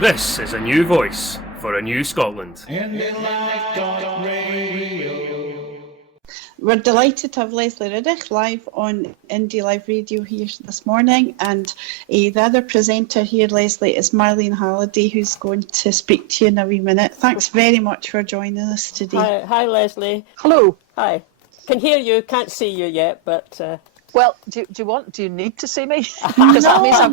This is a new voice for a new Scotland. We're delighted to have Lesley Riddoch live on Indylive Radio here this morning, and the other presenter here, Lesley, is Marlene Halliday, who's going to speak to you in a wee minute. Thanks very much for joining us today. Hi Lesley. Hello. Hi. Can hear you, can't see you yet, but... Well, do you need to see me? Because that means I've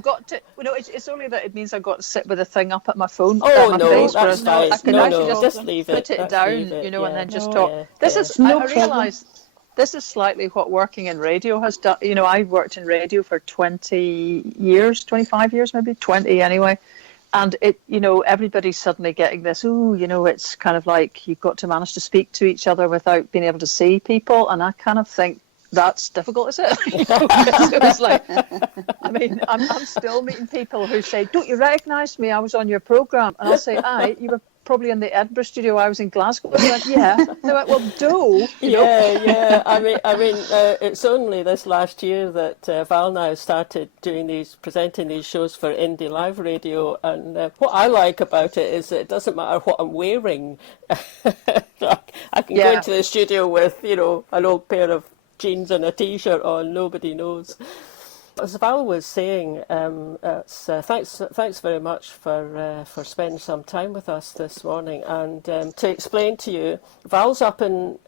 got to. Well, no, it's only that it means I've got to sit with a thing up at my phone. Oh my no, face, that's fine. I can just leave it. Put it down, and then just talk. Yeah, this is. I problem. realise this is slightly what working in radio has done. I've worked in radio for 20 years, 25 years, maybe 20 anyway. And it, everybody's suddenly getting this. It's kind of like you've got to manage to speak to each other without being able to see people, and I kind of think. That's difficult, is it? It's like, I'm still meeting people who say, "Don't you recognise me? I was on your programme," and I'll say, "Aye, you were probably in the Edinburgh studio. I was in Glasgow." And they went, "Yeah." They went, "Well, Yeah. I mean, it's only this last year that Val now started presenting these shows for Indylive Radio, and what I like about it is that it doesn't matter what I'm wearing. I can go into the studio with, an old pair of jeans and a t-shirt on, nobody knows. As Val was saying, thanks very much for spending some time with us this morning. And to explain to you, Val's up in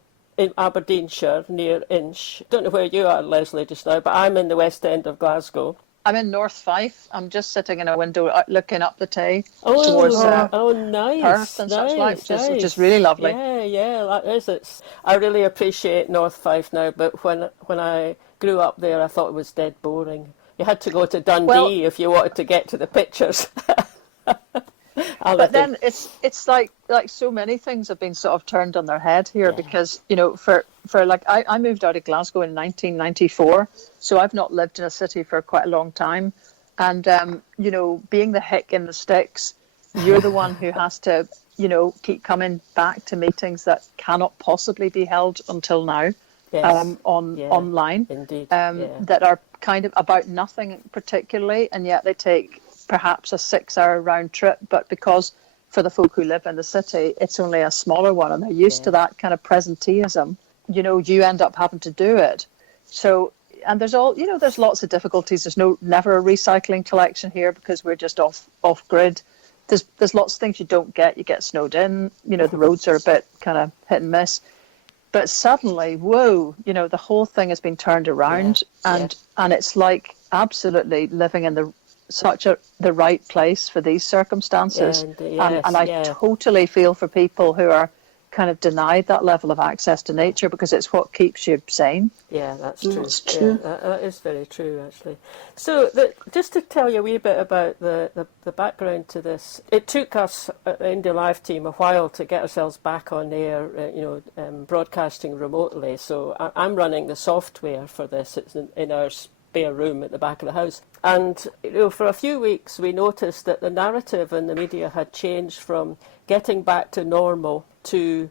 Aberdeenshire near Inch. Don't know where you are, Lesley, just now, but I'm in the West End of Glasgow. I'm in North Fife. I'm just sitting in a window looking up the Tay towards nice. Perth and such like, which is really lovely. Yeah, that is. I really appreciate North Fife now, but when I grew up there, I thought it was dead boring. You had to go to Dundee if you wanted to get to the pictures. But then it's like so many things have been sort of turned on their head here because for like I moved out of Glasgow in 1994, so I've not lived in a city for quite a long time, and being the hick in the sticks, you're the one who has to keep coming back to meetings that cannot possibly be held until now. Online. Indeed. That are kind of about nothing particularly, and yet they take perhaps a 6-hour round trip, but because for the folk who live in the city it's only a smaller one and they're used to that kind of presenteeism, you end up having to do it. So, and there's there's lots of difficulties. There's never a recycling collection here because we're just off grid. There's lots of things you don't get. You get snowed in, the roads are a bit kind of hit and miss. But suddenly, whoa, the whole thing has been turned around, and it's like absolutely living in the right place for these circumstances. And I totally feel for people who are kind of denied that level of access to nature because it's what keeps you sane. Yeah, that's true. That's true. Yeah, that is very true, actually. So just to tell you a wee bit about the background to this, it took us at the Indylive team a while to get ourselves back on air, broadcasting remotely. So I'm running the software for this. It's in our spare room at the back of the house. And for a few weeks we noticed that the narrative in the media had changed from getting back to normal to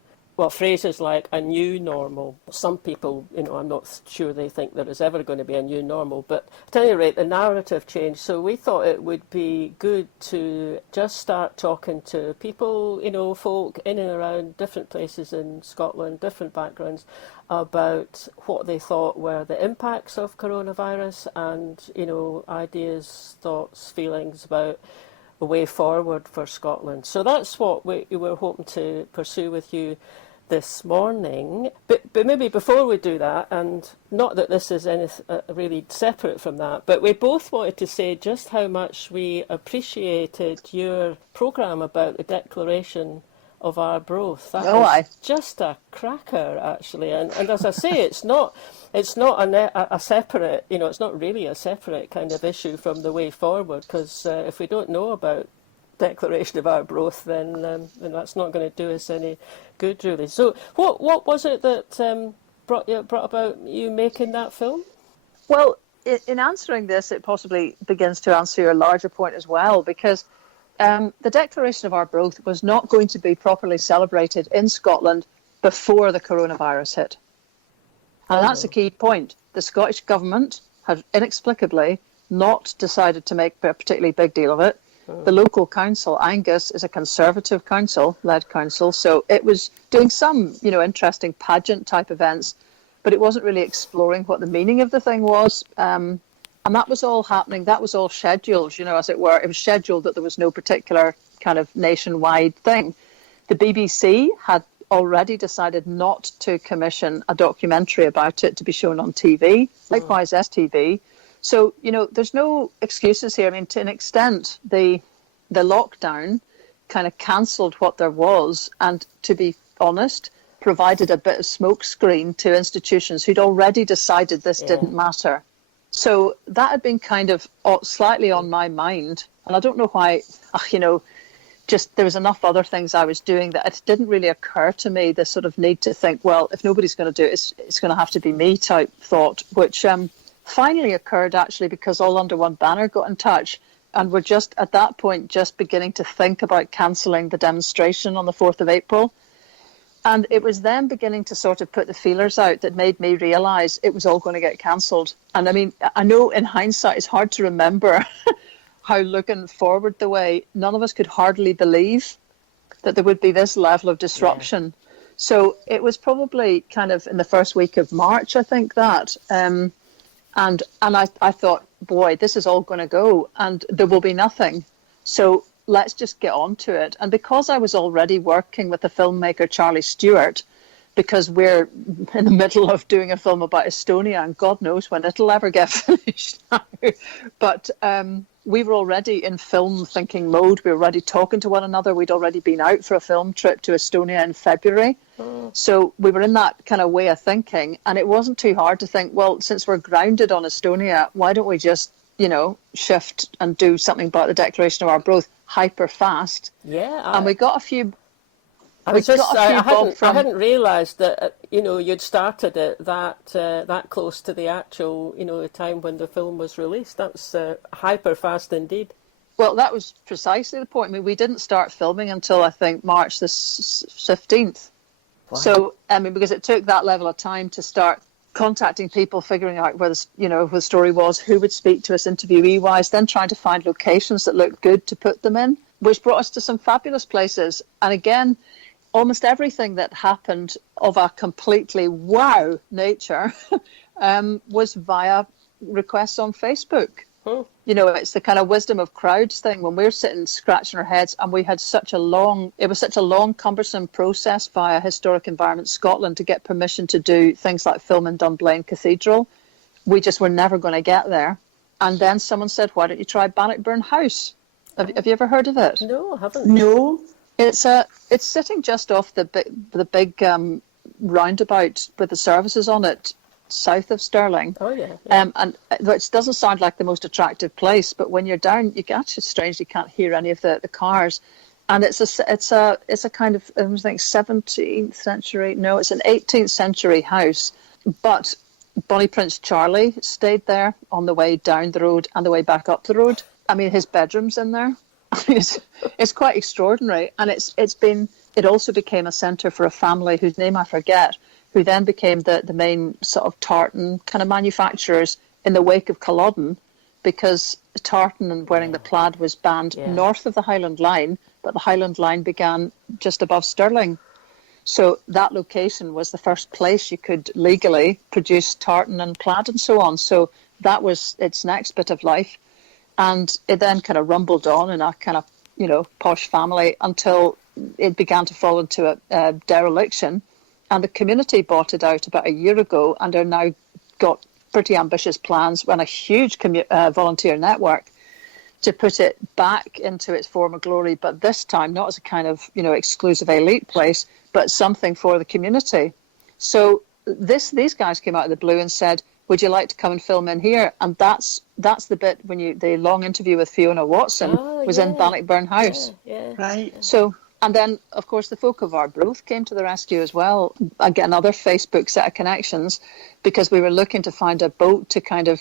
phrases like a new normal. Some people, I'm not sure they think there is ever going to be a new normal, but at any rate the narrative changed. So we thought it would be good to just start talking to people, folk in and around different places in Scotland, different backgrounds, about what they thought were the impacts of coronavirus and, ideas, thoughts, feelings about a way forward for Scotland. So that's what we were hoping to pursue with you this morning. But maybe before we do that, and not that this is anything really separate from that, but we both wanted to say just how much we appreciated your programme about the Declaration of Arbroath. That was just a cracker, actually. And as I say, it's not a separate, it's not really a separate kind of issue from the way forward, because if we don't know about Declaration of Arbroath, then that's not going to do us any good, really. So what was it that brought about you making that film? Well, in answering this, it possibly begins to answer your larger point as well, because the Declaration of Arbroath was not going to be properly celebrated in Scotland before the coronavirus hit. And that's a key point. The Scottish Government had inexplicably not decided to make a particularly big deal of it. The local council, Angus, is a Conservative led council, so it was doing some, interesting pageant type events, but it wasn't really exploring what the meaning of the thing was. And that was all happening. That was all scheduled, as it were. It was scheduled that there was no particular kind of nationwide thing. The BBC had already decided not to commission a documentary about it to be shown on TV, likewise STV. So, there's no excuses here. I mean, to an extent, the lockdown kind of cancelled what there was, and to be honest, provided a bit of smokescreen to institutions who'd already decided this didn't matter. So that had been kind of slightly on my mind. And I don't know why, just there was enough other things I was doing that it didn't really occur to me, this sort of need to think, well, if nobody's going to do it, it's going to have to be me type thought, which finally occurred actually because All Under One Banner got in touch, and we're just at that point just beginning to think about cancelling the demonstration on the 4th of April. And it was then beginning to sort of put the feelers out that made me realise it was all going to get cancelled. And I mean, I know in hindsight it's hard to remember how, looking forward the way, none of us could hardly believe that there would be this level of disruption. Yeah. So it was probably kind of in the first week of March, I think that. And I thought, boy, this is all going to go and there will be nothing. So let's just get on to it. And because I was already working with the filmmaker Charlie Stewart, because we're in the middle of doing a film about Estonia, and God knows when it'll ever get finished now. But we were already in film thinking mode. We were already talking to one another. We'd already been out for a film trip to Estonia in February. So we were in that kind of way of thinking. And it wasn't too hard to think, well, since we're grounded on Estonia, why don't we just, shift and do something about the Declaration of Arbroath hyper fast? Yeah. And we got a few... I hadn't realised that you'd started it that close to the actual the time when the film was released. That's hyper fast indeed. Well, that was precisely the point. I mean, we didn't start filming until I think March the 15th. Wow. So because it took that level of time to start contacting people, figuring out where the story was, who would speak to us interviewee wise, then trying to find locations that looked good to put them in, which brought us to some fabulous places. And again, almost everything that happened of a completely wow nature was via requests on Facebook. It's the kind of wisdom of crowds thing. When we're sitting scratching our heads, and it was such a long, cumbersome process via Historic Environment Scotland to get permission to do things like film in Dunblane Cathedral. We just were never going to get there. And then someone said, why don't you try Bannockburn House? Have you ever heard of it? No, I haven't. No. It's sitting just off the big roundabout with the services on it, south of Stirling. Oh yeah. And which doesn't sound like the most attractive place, but when you're down, you actually strangely can't hear any of the cars. And it's a kind of, I think 17th century. No, it's an 18th century house. But Bonnie Prince Charlie stayed there on the way down the road and the way back up the road. I mean, his bedroom's in there. It's quite extraordinary, and it also became a centre for a family whose name I forget, who then became the main sort of tartan kind of manufacturers in the wake of Culloden, because tartan and wearing the plaid was banned north of the Highland Line, but the Highland Line began just above Stirling. So that location was the first place you could legally produce tartan and plaid and so on. So that was its next bit of life. And it then kind of rumbled on in a kind of, posh family until it began to fall into a dereliction. And the community bought it out about a year ago and are now got pretty ambitious plans, run a huge volunteer network to put it back into its former glory, but this time not as a kind of, exclusive elite place, but something for the community. So these guys came out of the blue and said, would you like to come and film in here? And that's the bit when the long interview with Fiona Watson was in Bannockburn House. Yeah. Right. So, and then, of course, the folk of Arbroath came to the rescue as well. Again, another Facebook set of connections, because we were looking to find a boat to kind of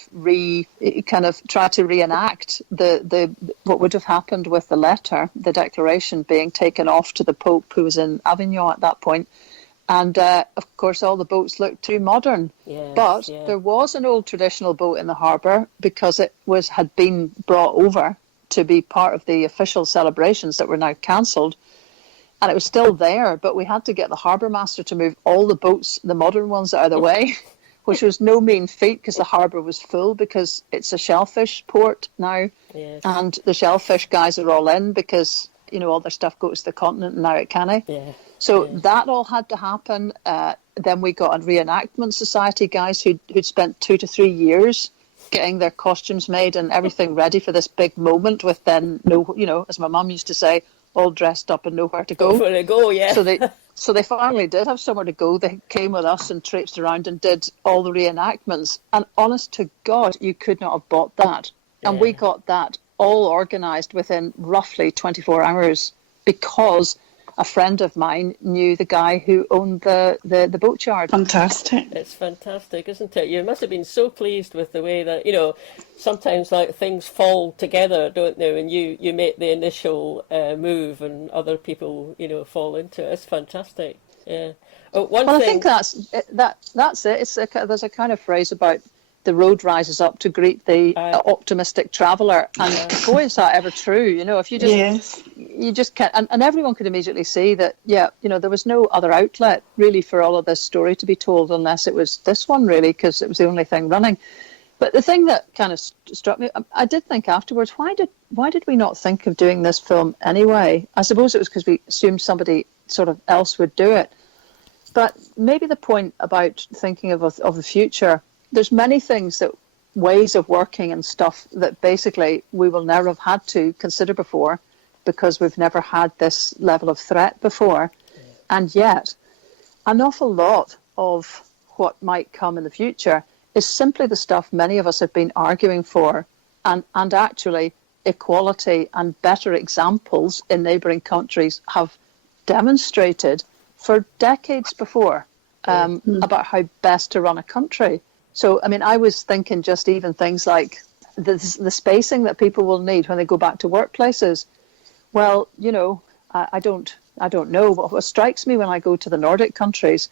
try to reenact the what would have happened with the letter, the declaration being taken off to the Pope, who was in Avignon at that point. And, of course, all the boats looked too modern. There was an old traditional boat in the harbour because it had been brought over to be part of the official celebrations that were now cancelled. And it was still there, but we had to get the harbour master to move all the boats, the modern ones, out of the way, which was no mean feat because the harbour was full, because it's a shellfish port now. Yes. And the shellfish guys are all in because, you know, all their stuff goes to the continent and now it can't. Yeah. So that all had to happen. Then we got a reenactment society guys who'd spent 2 to 3 years getting their costumes made and everything ready for this big moment, with then no, you know, as my mum used to say, all dressed up and nowhere to go. Where to go, yeah. So they finally did have somewhere to go. They came with us and traipsed around and did all the reenactments. And honest to God, you could not have bought that. And we got that all organised within roughly 24 hours because a friend of mine knew the guy who owned the boatyard. Fantastic. It's fantastic, isn't it? You must have been so pleased with the way that, you know, sometimes like things fall together, don't they? When you make the initial move and other people, you know, fall into it. It's fantastic. Yeah. Oh, I think that's it. There's a kind of phrase about the road rises up to greet the optimistic traveller, and boy, is that ever true. You know, if you just you just can't, and everyone could immediately see that. Yeah, you know, there was no other outlet really for all of this story to be told unless it was this one, really, because it was the only thing running. But the thing that kind of struck me, I did think afterwards, why did we not think of doing this film anyway? I suppose it was because we assumed somebody sort of else would do it. But maybe the point about thinking of a future, there's many things, that ways of working and stuff that basically we will never have had to consider before because we've never had this level of threat before. And yet, an awful lot of what might come in the future is simply the stuff many of us have been arguing for, and actually equality and better examples in neighbouring countries have demonstrated for decades before about how best to run a country. So, I mean, I was thinking just even things like the spacing that people will need when they go back to workplaces. Well, you know, I don't know, but what strikes me when I go to the Nordic countries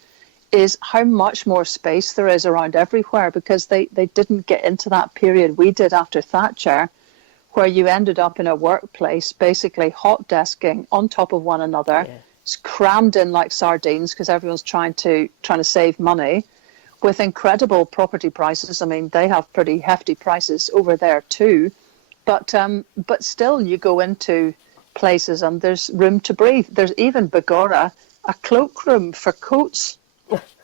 is how much more space there is around everywhere, because they didn't get into that period we did after Thatcher, where you ended up in a workplace basically hot desking on top of one another, crammed in like sardines because everyone's trying to save money, with incredible property prices. I mean, they have pretty hefty prices over there too, but still you go into places and there's room to breathe. There's even Begora, a cloakroom for coats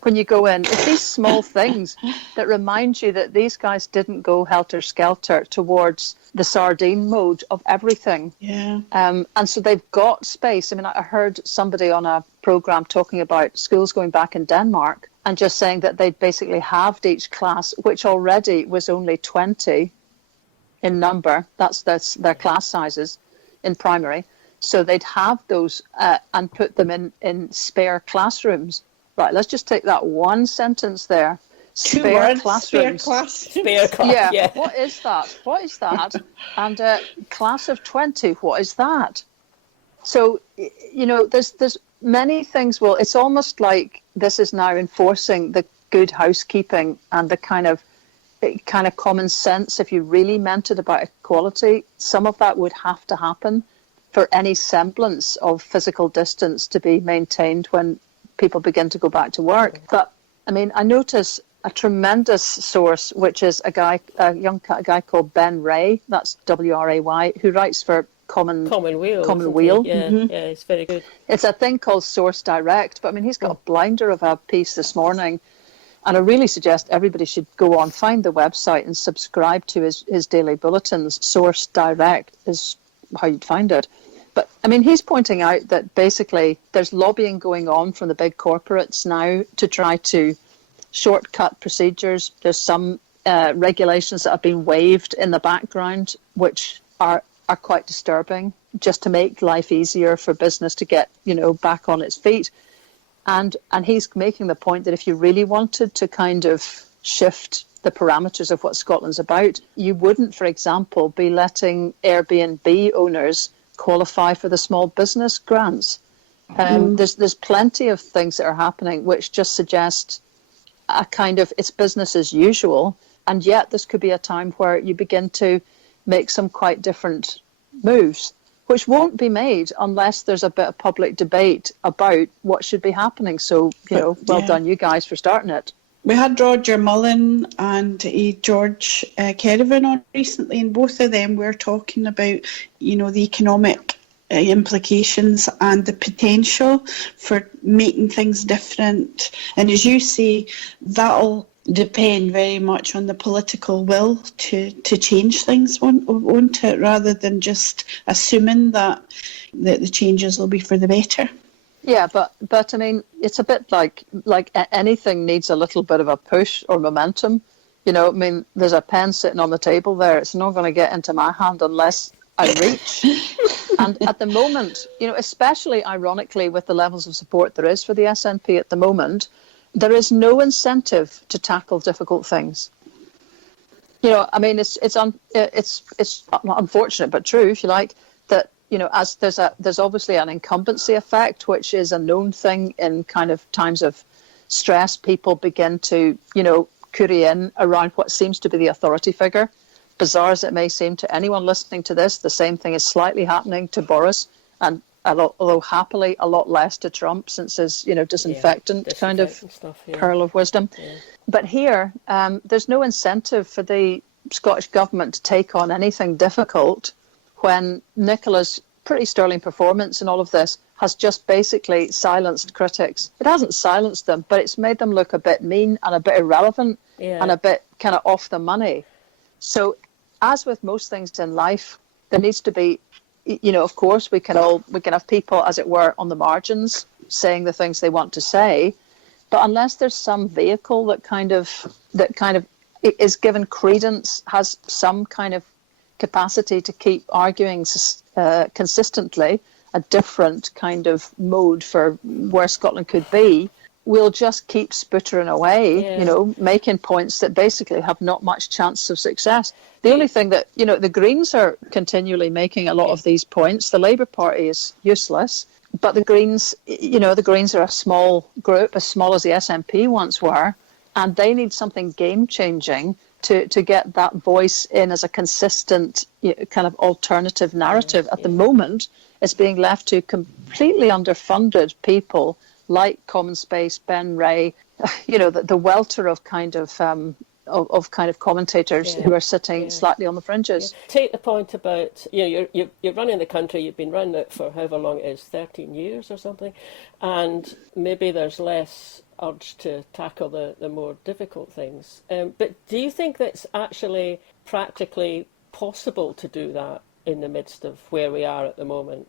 when you go in. It's these small things that remind you that these guys didn't go helter-skelter towards the sardine mode of everything. Yeah. And so they've got space. I mean, I heard somebody on a programme talking about schools going back in Denmark and just saying that they'd basically halved each class, which already was only 20 in number. That's their class sizes in primary. So they'd have those and put them in spare classrooms. Right, let's just take that one sentence there. Spare classrooms. Spare class. Yeah. What is that? And class of 20. What is that? So, you know, there's many things. Well, it's almost like this is now enforcing the good housekeeping and the kind of common sense. If you really meant it about equality, some of that would have to happen for any semblance of physical distance to be maintained when people begin to go back to work. But I mean, I notice a tremendous source, which is a young guy called Ben Ray, that's W-R-A-Y, who writes for Common Wheel. Yeah, yeah, it's very good. It's a thing called Source Direct, but I mean, he's got a blinder of a piece this morning, and I really suggest everybody should go on, find the website and subscribe to his daily bulletins. Source Direct is how you'd find it. But, I mean, he's pointing out that basically there's lobbying going on from the big corporates now to try to shortcut procedures. There's some regulations that have been waived in the background, which are quite disturbing, just to make life easier for business to get, you know, back on its feet. And he's making the point that if you really wanted to kind of shift the parameters of what Scotland's about, you wouldn't, for example, be letting Airbnb owners qualify for the small business grants. There's plenty of things that are happening which just suggest a kind of it's business as usual, and yet this could be a time where you begin to make some quite different moves, which won't be made unless there's a bit of public debate about what should be happening. So, well done you guys for starting it. We had Roger Mullen and George Kerrivan on recently, and both of them were talking about, the economic implications and the potential for making things different. And as you say, that'll depend very much on the political will to change things, won't it, rather than just assuming that the changes will be for the better. Yeah, but I mean, it's a bit like anything needs a little bit of a push or momentum. I mean, there's a pen sitting on the table there. It's not going to get into my hand unless I reach. And at the moment, especially ironically with the levels of support there is for the SNP at the moment, there is no incentive to tackle difficult things. I mean, it's unfortunate but true, if you like, that as there's obviously an incumbency effect, which is a known thing in kind of times of stress. People begin to curry in around what seems to be the authority figure. Bizarre as it may seem to anyone listening to this, the same thing is slightly happening to Boris, and although happily a lot less to Trump since his disinfectant kind of stuff, pearl of wisdom. Yeah. But here, there's no incentive for the Scottish government to take on anything difficult when Nicola's pretty sterling performance in all of this has just basically silenced critics. It hasn't silenced them, but it's made them look a bit mean and a bit irrelevant and a bit kind of off the money. So as with most things in life, there needs to be, of course, we can have people, as it were, on the margins saying the things they want to say, but unless there's some vehicle that kind of is given credence, has some kind of capacity to keep arguing consistently a different kind of mode for where Scotland could be, we'll just keep sputtering away, making points that basically have not much chance of success. The only thing that, the Greens are continually making a lot of these points. The Labour Party is useless, but the Greens, the Greens are a small group, as small as the SNP once were, and they need something game-changing to get that voice in as a consistent kind of alternative narrative. At the moment, it's being left to completely underfunded people like Common Space, Ben Ray, the welter of kind of commentators who are sitting slightly on the fringes. Take the point about you're running the country. You've been running it for however long it is, 13 years or something, and maybe there's less urge to tackle the more difficult things. But do you think that's actually practically possible to do that in the midst of where we are at the moment?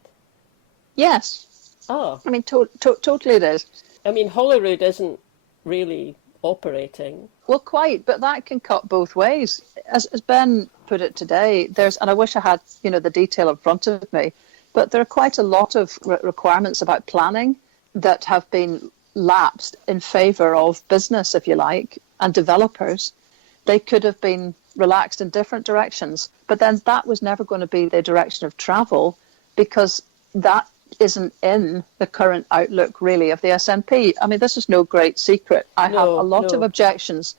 Yes. Oh. I mean, totally it is. I mean, Holyrood isn't really operating. Well, quite, but that can cut both ways. As Ben put it today, and I wish I had, the detail in front of me, but there are quite a lot of requirements about planning that have been lapsed in favour of business, if you like, and developers. They could have been relaxed in different directions, but then that was never going to be the direction of travel, because that isn't in the current outlook, really, of the SNP. I mean, this is no great secret. I have a lot of objections.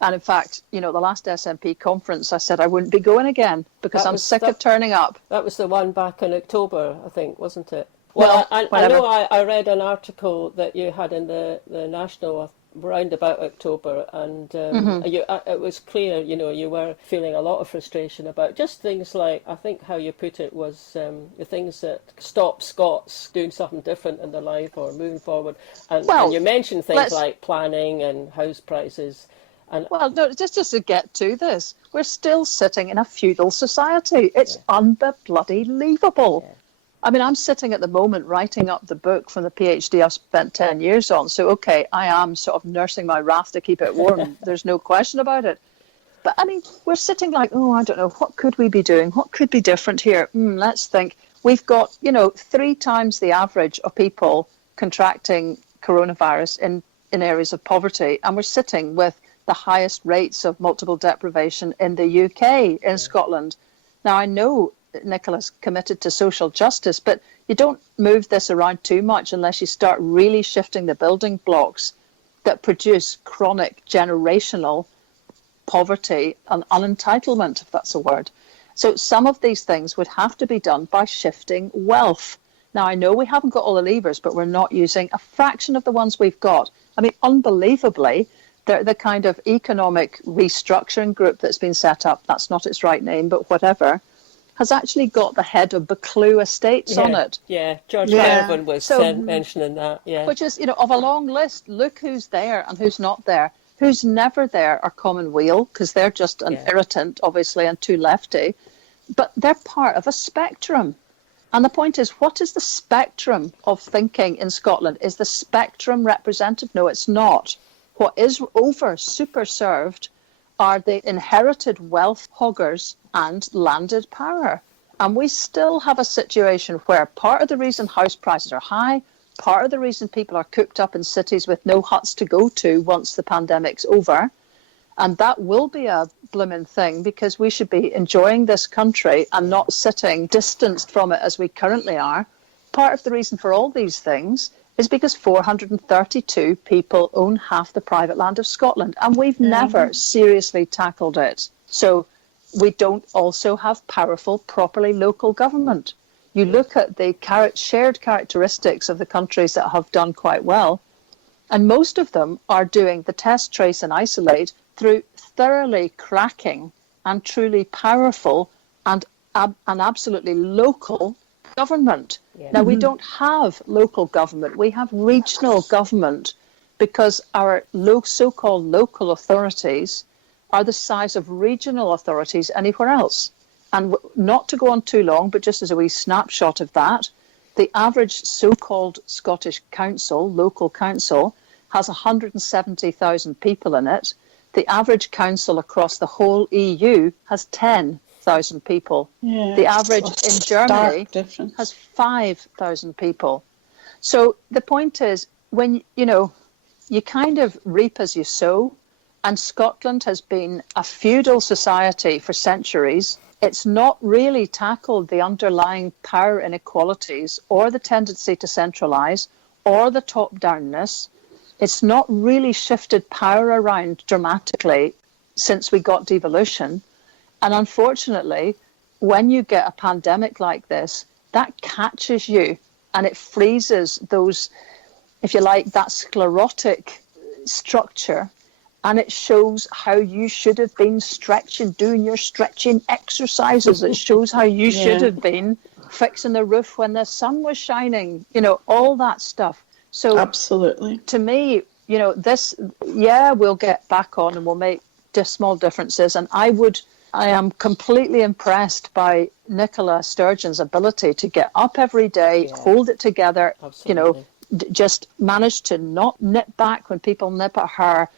And in fact, the last SNP conference, I said I wouldn't be going again because I'm sick of turning up. That was the one back in October, I think, wasn't it? Well, I know I read an article that you had in the National round about October, and it was clear, you were feeling a lot of frustration about just things like, I think how you put it was the things that stop Scots doing something different in their life or moving forward. And you mentioned things like planning and house prices. Just to get to this, we're still sitting in a feudal society. It's unbelievable. Yeah. I mean, I'm sitting at the moment writing up the book from the PhD I've spent 10 years on. So, okay, I am sort of nursing my wrath to keep it warm. There's no question about it. But, I mean, we're sitting like, I don't know, what could we be doing? What could be different here? Let's think. We've got, 3 times the average of people contracting coronavirus in areas of poverty. And we're sitting with the highest rates of multiple deprivation in the UK, in Scotland. Now, I know Nicola's committed to social justice, but you don't move this around too much unless you start really shifting the building blocks that produce chronic generational poverty and unentitlement, if that's a word. So some of these things would have to be done by shifting wealth. Now, I know we haven't got all the levers, but we're not using a fraction of the ones we've got. I mean, unbelievably, the kind of economic restructuring group that's been set up, that's not its right name, but whatever, has actually got the head of Buccleuch Estates on it. Yeah, George Yeah. Melvin was mentioning that, yeah. Which is, of a long list. Look who's there and who's not there. Who's never there are Commonweal, because they're just an irritant, obviously, and too lefty. But they're part of a spectrum. And the point is, what is the spectrum of thinking in Scotland? Is the spectrum representative? No, it's not. What is super served are the inherited wealth hoggers and landed power. And we still have a situation where part of the reason house prices are high, part of the reason people are cooped up in cities with no huts to go to once the pandemic's over, and that will be a blooming thing, because we should be enjoying this country and not sitting distanced from it as we currently are. Part of the reason for all these things is because 432 people own half the private land of Scotland, and we've never seriously tackled it. So we don't also have powerful, properly local government. You look at the shared characteristics of the countries that have done quite well, and most of them are doing the test, trace and isolate through thoroughly cracking and truly powerful and absolutely local government. Now, we don't have local government. We have regional government, because our so-called local authorities are the size of regional authorities anywhere else. And not to go on too long, but just as a wee snapshot of that, the average so-called Scottish council, local council, has 170,000 people in it. The average council across the whole EU has 10,000 people. Yeah. The average in Germany difference. has 5,000 people. So the point is, when you kind of reap as you sow, and Scotland has been a feudal society for centuries. It's not really tackled the underlying power inequalities or the tendency to centralise or the top-downness. It's not really shifted power around dramatically since we got devolution. And unfortunately, when you get a pandemic like this, that catches you and it freezes those, if you like, that sclerotic structure. And it shows how you should have been stretching, doing your stretching exercises. It shows how you should have been fixing the roof when the sun was shining, all that stuff. So absolutely, to me, we'll get back on and we'll make small differences. And I am completely impressed by Nicola Sturgeon's ability to get up every day, hold it together, just manage to not nip back when people nip at her,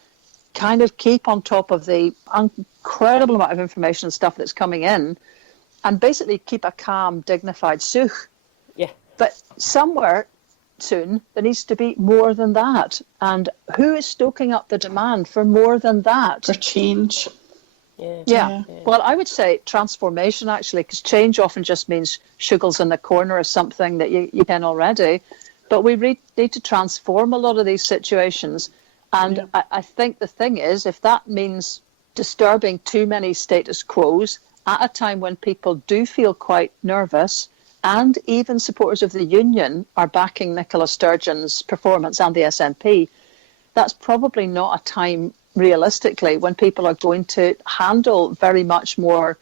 kind of keep on top of the incredible amount of information and stuff that's coming in, and basically keep a calm, dignified souk. Yeah. But somewhere soon there needs to be more than that. And who is stoking up the demand for more than that? For change. Yeah. Well, I would say transformation, actually, because change often just means shuggles in the corner or something that you can already. But we need to transform a lot of these situations. And I think the thing is, if that means disturbing too many status quos at a time when people do feel quite nervous, and even supporters of the union are backing Nicola Sturgeon's performance and the SNP, that's probably not a time, realistically, when people are going to handle very much more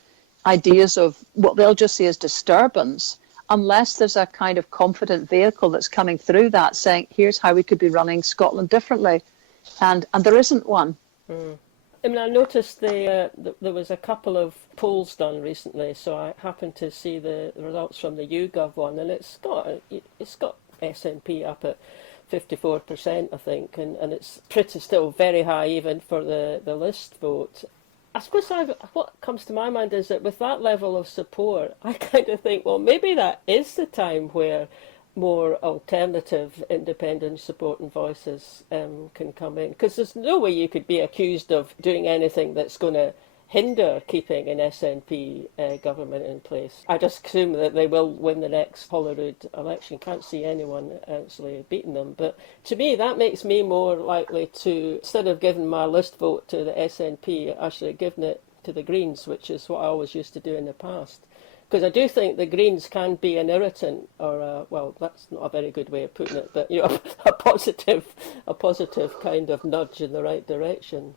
ideas of what they'll just see as disturbance, unless there's a kind of confident vehicle that's coming through that saying, here's how we could be running Scotland differently. And there isn't one. I mean, I noticed there was a couple of polls done recently, so I happened to see the results from the YouGov one, and it's got SNP up at 54%, I think, and it's pretty still very high even for the list vote. I suppose what comes to my mind is that with that level of support, I kind of think, well, maybe that is the time where more alternative independent support and voices can come in, because there's no way you could be accused of doing anything that's going to hinder keeping an SNP government in place. I just assume that they will win the next Holyrood election. Can't see anyone actually beating them, but to me that makes me more likely to, instead of giving my list vote to the SNP, actually giving it to the Greens, which is what I always used to do in the past. Because I do think the Greens can be an irritant, or well, that's not a very good way of putting it, but a positive kind of nudge in the right direction.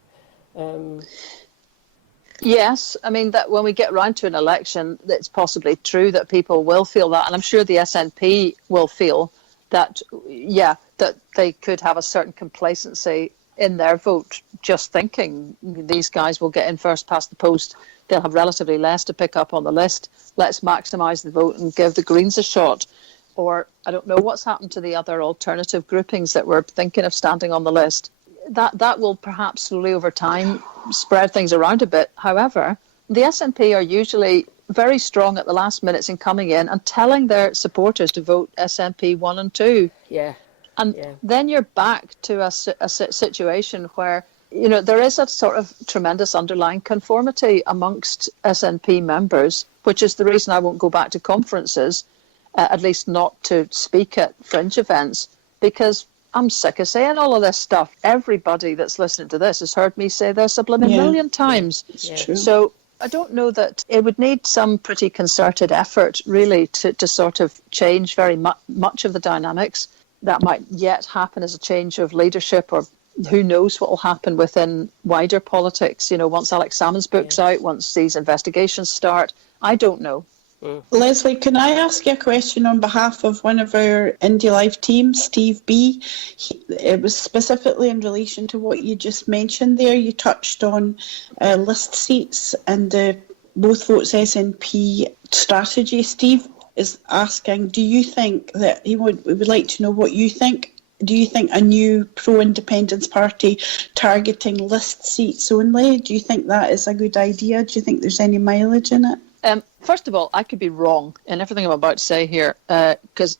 Yes, I mean that when we get round to an election, it's possibly true that people will feel that, and I'm sure the SNP will feel that, that they could have a certain complacency in their vote, just thinking these guys will get in first past the post. They'll have relatively less to pick up on the list. Let's maximise the vote and give the Greens a shot. Or I don't know what's happened to the other alternative groupings that were thinking of standing on the list. That will perhaps slowly over time spread things around a bit. However, the SNP are usually very strong at the last minutes in coming in and telling their supporters to vote SNP 1 and 2. Yeah. And then you're back to a situation where, there is a sort of tremendous underlying conformity amongst SNP members, which is the reason I won't go back to conferences, at least not to speak at fringe events, because I'm sick of saying all of this stuff. Everybody that's listening to this has heard me say this a blooming million times. It's true. So I don't know that it would need some pretty concerted effort, really, to sort of change very much of the dynamics. That might yet happen as a change of leadership, or who knows what will happen within wider politics, once Alex Salmond's book's out, once these investigations start. I don't know. Lesley, can I ask you a question on behalf of one of our Indylive team, Steve B? It was specifically in relation to what you just mentioned there. You touched on list seats and the both votes SNP strategy. Steve is asking, do you think that we would like to know what you think? Do you think a new pro-independence party targeting list seats only, do you think that is a good idea? Do you think there's any mileage in it? First of all, I could be wrong in everything I'm about to say here, because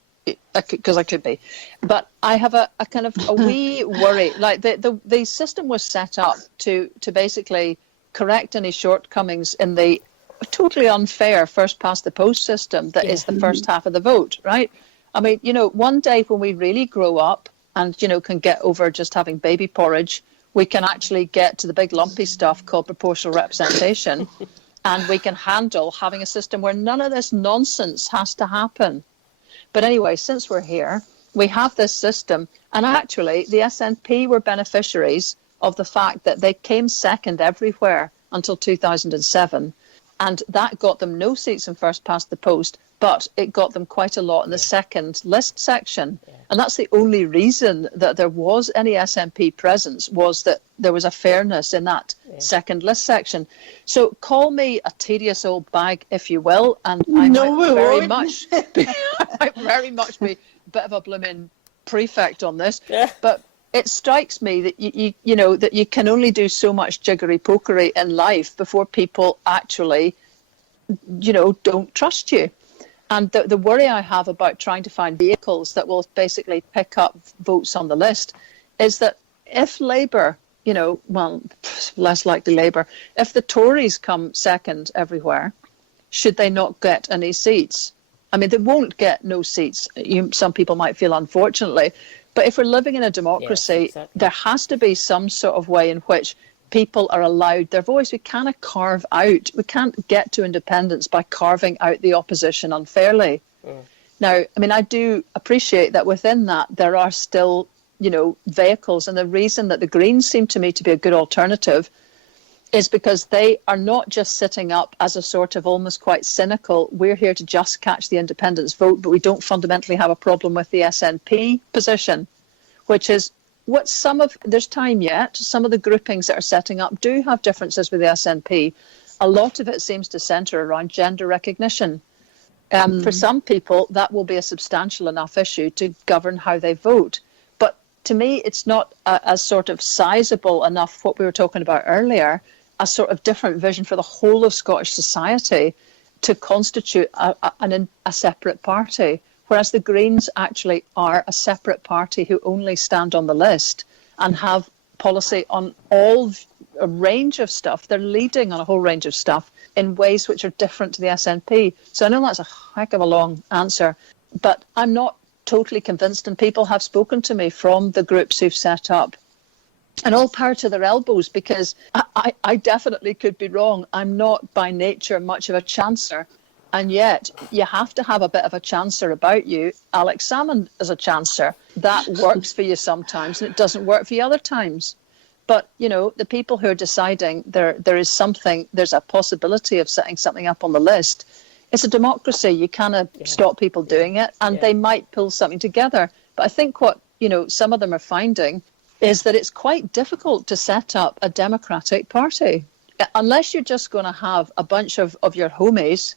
I could be. But I have a kind of a wee worry. Like the system was set up to basically correct any shortcomings in the totally unfair first past the post system that is the first half of the vote, right? I mean, one day when we really grow up and, can get over just having baby porridge, we can actually get to the big lumpy stuff called proportional representation. And we can handle having a system where none of this nonsense has to happen. But anyway, since we're here, we have this system. And actually, the SNP were beneficiaries of the fact that they came second everywhere until 2007. And that got them no seats in first past the post, but it got them quite a lot in the second list section. And that's the only reason that there was any SNP presence, was that there was a fairness in that second list section. So call me a tedious old bag, if you will, and I might very much be a bit of a blooming prefect on this. Yeah. But it strikes me that that you can only do so much jiggery-pokery in life before people actually, don't trust you. And the worry I have about trying to find vehicles that will basically pick up votes on the list is that if Labour, less likely Labour, if the Tories come second everywhere, should they not get any seats? I mean, they won't get no seats. Some people might feel, unfortunately. But if we're living in a democracy, there has to be some sort of way in which people are allowed their voice. We can't get to independence by carving out the opposition unfairly. Now, I mean, I do appreciate that within that there are still, vehicles. And the reason that the Greens seem to me to be a good alternative is because they are not just sitting up as a sort of almost quite cynical, we're here to just catch the independence vote, but we don't fundamentally have a problem with the SNP position, which is there's time yet. Some of the groupings that are setting up do have differences with the SNP. A lot of it seems to centre around gender recognition. For some people, that will be a substantial enough issue to govern how they vote. But to me, it's not as sort of sizable enough, what we were talking about earlier, a sort of different vision for the whole of Scottish society to constitute a separate party. Whereas the Greens actually are a separate party who only stand on the list and have policy on a range of stuff. They're leading on a whole range of stuff in ways which are different to the SNP. So I know that's a heck of a long answer, but I'm not totally convinced, and people have spoken to me from the groups who've set up And all power to their elbows, because I definitely could be wrong. I'm not by nature much of a chancer. And yet you have to have a bit of a chancer about you. Alex Salmond is a chancer. That works for you sometimes and it doesn't work for you other times. But, you know, the people who are deciding there's a possibility of setting something up on the list. It's a democracy. You cannot stop people doing it, and they might pull something together. But I think what, you know, some of them are finding is that it's quite difficult to set up a democratic party. Unless you're just going to have a bunch of your homies,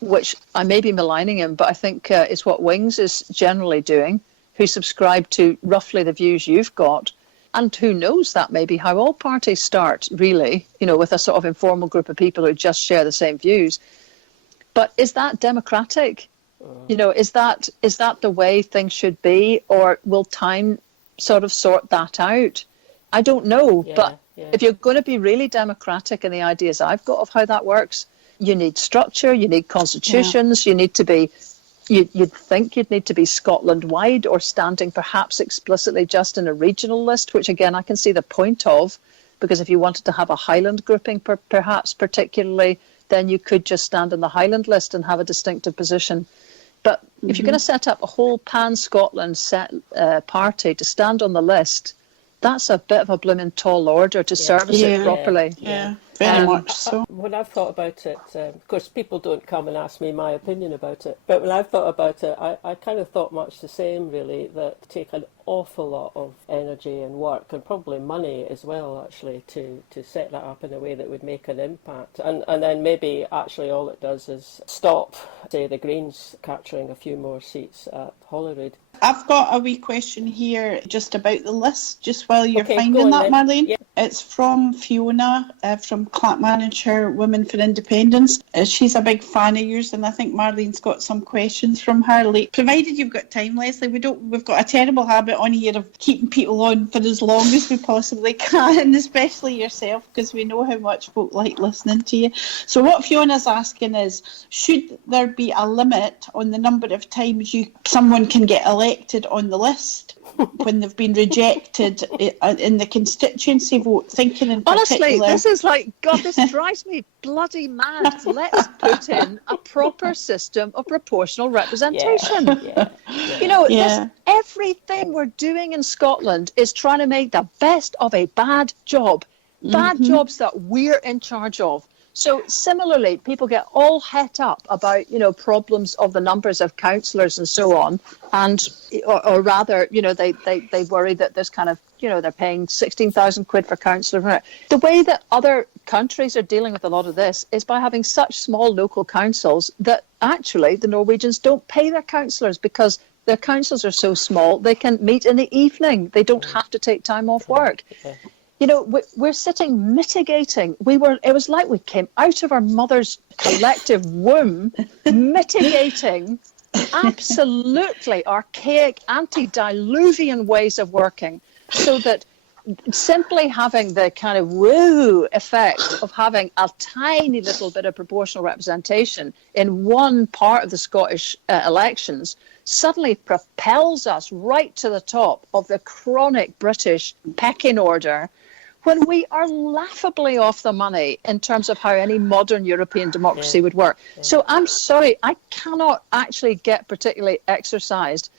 which I may be maligning him, but I think it's what Wings is generally doing, who subscribe to roughly the views you've got. And who knows, that may be how all parties start, really, you know, with a sort of informal group of people who just share the same views. But is that democratic? You know, is that the way things should be, or will time sort of sort that out? I don't know. But if you're going to be really democratic in the ideas I've got of how that works, you need structure, you need constitutions, you need to be, you'd think you'd need to be Scotland-wide or standing perhaps explicitly just in a regional list, which again I can see the point of, because if you wanted to have a Highland grouping perhaps particularly, then you could just stand on the Highland list and have a distinctive position. But if you're going to set up a whole pan-Scotland party to stand on the list, that's a bit of a blooming tall order to service it properly. Yeah, very much so. When I've thought about it, of course, people don't come and ask me my opinion about it, but when I've thought about it, I kind of thought much the same, really, that take an awful lot of energy and work, and probably money as well, actually, to set that up in a way that would make an impact. And then maybe actually all it does is stop, say, the Greens capturing a few more seats at Holyrood. I've got a wee question here just about the list, just while you're finding that, Marlene. Yeah. It's from Fiona, from Clackmannanshire Women for Independence. She's a big fan of yours, and I think Marlene's got some questions from her. Provided you've got time, Lesley, we've got a terrible habit on here of keeping people on for as long as we possibly can, especially yourself, because we know how much folk like listening to you. So what Fiona's asking is, should there be a limit on the number of times someone can get elected on the list when they've been rejected in the constituency vote? Thinking in particular... Honestly, this is like, God, this drives me bloody mad. Let's put in a proper system of proportional representation. You know, everything we're doing in Scotland is trying to make the best of a bad job. Bad jobs that we're in charge of. So similarly, people get all het up about, you know, problems of the numbers of councillors and so on, and or rather, you know, they worry that there's kind of, you know, they're paying 16,000 quid for councillor. The way that other countries are dealing with a lot of this is by having such small local councils that actually the Norwegians don't pay their councillors because their councils are so small they can meet in the evening. They don't have to take time off work. You know, we're sitting mitigating. It was like we came out of our mother's collective womb, mitigating absolutely archaic, antediluvian ways of working, so that simply having the kind of woo effect of having a tiny little bit of proportional representation in one part of the Scottish elections suddenly propels us right to the top of the chronic British pecking order, when we are laughably off the money in terms of how any modern European democracy would work. So I'm sorry, I cannot actually get particularly exercised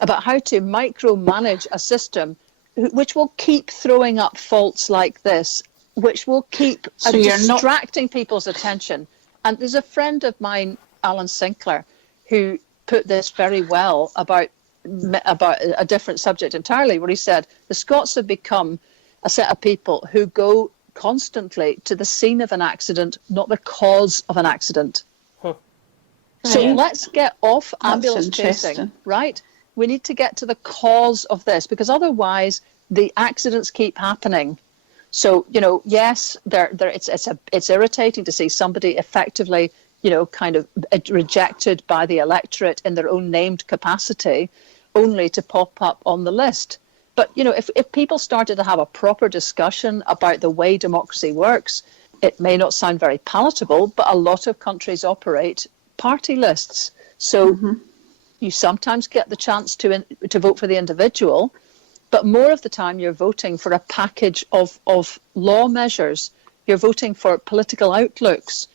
about how to micromanage a system which will keep throwing up faults like this, which will keep distracting people's attention. And there's a friend of mine, Alan Sinclair, who put this very well about a different subject entirely, where he said, the Scots have become a set of people who go constantly to the scene of an accident, not the cause of an accident. So let's get off ambulance chasing, right? We need to get to the cause of this, because otherwise the accidents keep happening. So, you know, yes, it's irritating to see somebody effectively, you know, kind of rejected by the electorate in their own named capacity, only to pop up on the list. But, you know, if people started to have a proper discussion about the way democracy works, it may not sound very palatable, but a lot of countries operate party lists. So you sometimes get the chance to vote for the individual, But more of the time you're voting for a package of law measures. You're voting for political outlooks.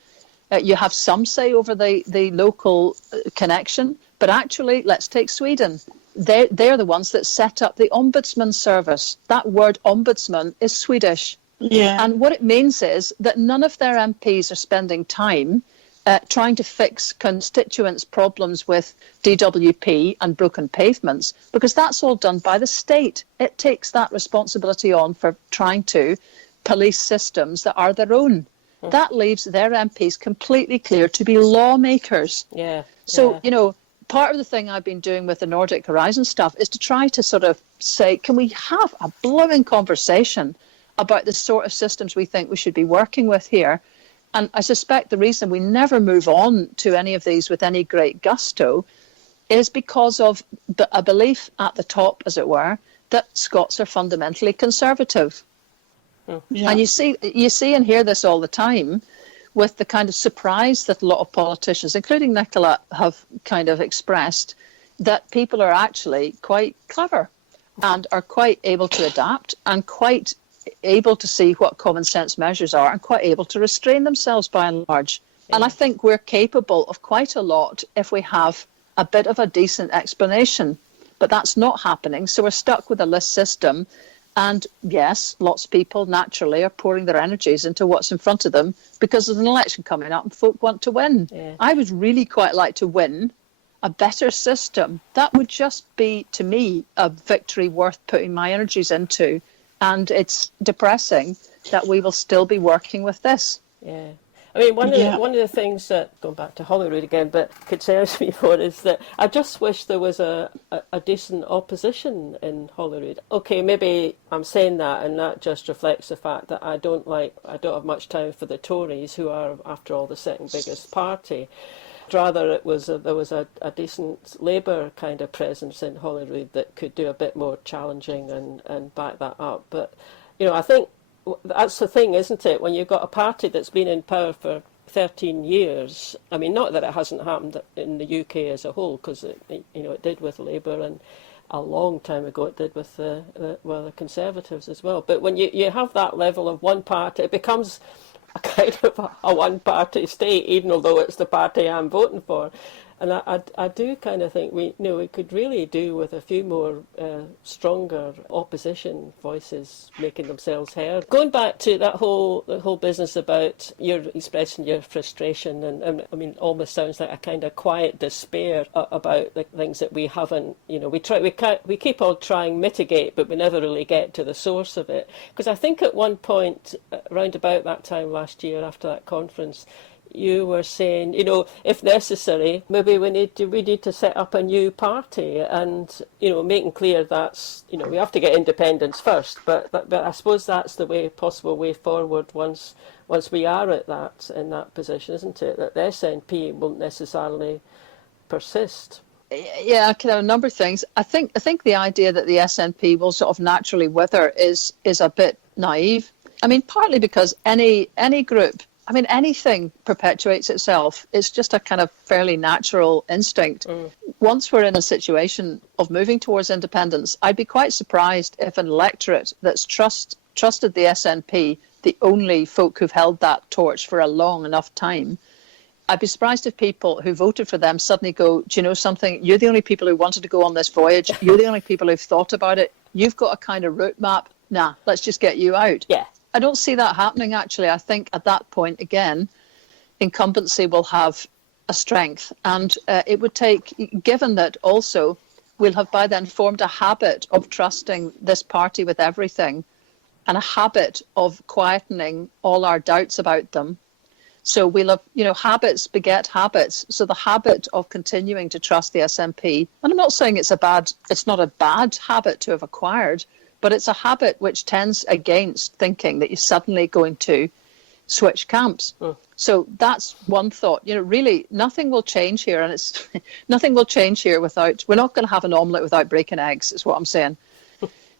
You have some say over the local connection, but actually, let's take Sweden. They're the ones that set up the ombudsman service. That word ombudsman is Swedish. Yeah. And what it means is that none of their MPs are spending time trying to fix constituents' problems with DWP and broken pavements, because that's all done by the state. It takes that responsibility on for trying to police systems that are their own. That leaves their MPs completely clear to be lawmakers. Yeah. So, part of the thing I've been doing with the Nordic Horizon stuff is to try to sort of say, can we have a blooming conversation about the sort of systems we think we should be working with here? And I suspect the reason we never move on to any of these with any great gusto is because of a belief at the top, as it were, that Scots are fundamentally conservative. Yeah. And you see and hear this all the time with the kind of surprise that a lot of politicians, including Nicola, have kind of expressed, that people are actually quite clever and are quite able to adapt and quite able to see what common sense measures are and quite able to restrain themselves by and large. Yeah. And I think we're capable of quite a lot if we have a bit of a decent explanation. But that's not happening. So we're stuck with a list system. And yes, lots of people naturally are pouring their energies into what's in front of them because there's an election coming up and folk want to win. Yeah. I would really quite like to win a better system. That would just be, to me, a victory worth putting my energies into. And it's depressing that we will still be working with this. Yeah. I mean, one of the things that, going back to Holyrood again, but concerns me more is that I just wish there was a decent opposition in Holyrood. Okay, maybe I'm saying that, and that just reflects the fact that I don't have much time for the Tories, who are, after all, the second biggest party. Rather, there was a decent Labour kind of presence in Holyrood that could do a bit more challenging and back that up. But, I think that's the thing, isn't it? When you've got a party that's been in power for 13 years, I mean, not that it hasn't happened in the UK as a whole, because it did with Labour, and a long time ago it did with the Conservatives as well. But when you have that level of one party, it becomes a kind of a one-party state, even although it's the party I'm voting for. And I do kind of think we could really do with a few more stronger opposition voices making themselves heard. Going back to the whole business about your expressing your frustration, and I mean, almost sounds like a kind of quiet despair about the things that we haven't. We keep on trying mitigate, but we never really get to the source of it. Because I think at one point, around about that time last year, after that conference, you were saying, if necessary, maybe we need to set up a new party, and making clear that's we have to get independence first. But I suppose that's the possible way forward once we are in that position, isn't it? That the SNP won't necessarily persist. Yeah, I can have a number of things. I think the idea that the SNP will sort of naturally wither is a bit naive. I mean, partly because any group, I mean, anything perpetuates itself. It's just a kind of fairly natural instinct. Once we're in a situation of moving towards independence, I'd be quite surprised if an electorate that's trusted the SNP, the only folk who've held that torch for a long enough time, I'd be surprised if people who voted for them suddenly go, do you know something? You're the only people who wanted to go on this voyage. You're the only people who've thought about it. You've got a kind of route map. Nah, let's just get you out. Yeah. I don't see that happening, actually. I think at that point, again, incumbency will have a strength. And it would take, given that also we'll have by then formed a habit of trusting this party with everything and a habit of quietening all our doubts about them. So we'll have, habits beget habits. So the habit of continuing to trust the SNP, and I'm not saying it's not a bad habit to have acquired, but it's a habit which tends against thinking that you're suddenly going to switch camps. So that's one thought. Really, nothing will change here, and it's nothing will change here we're not going to have an omelette without breaking eggs, is what I'm saying.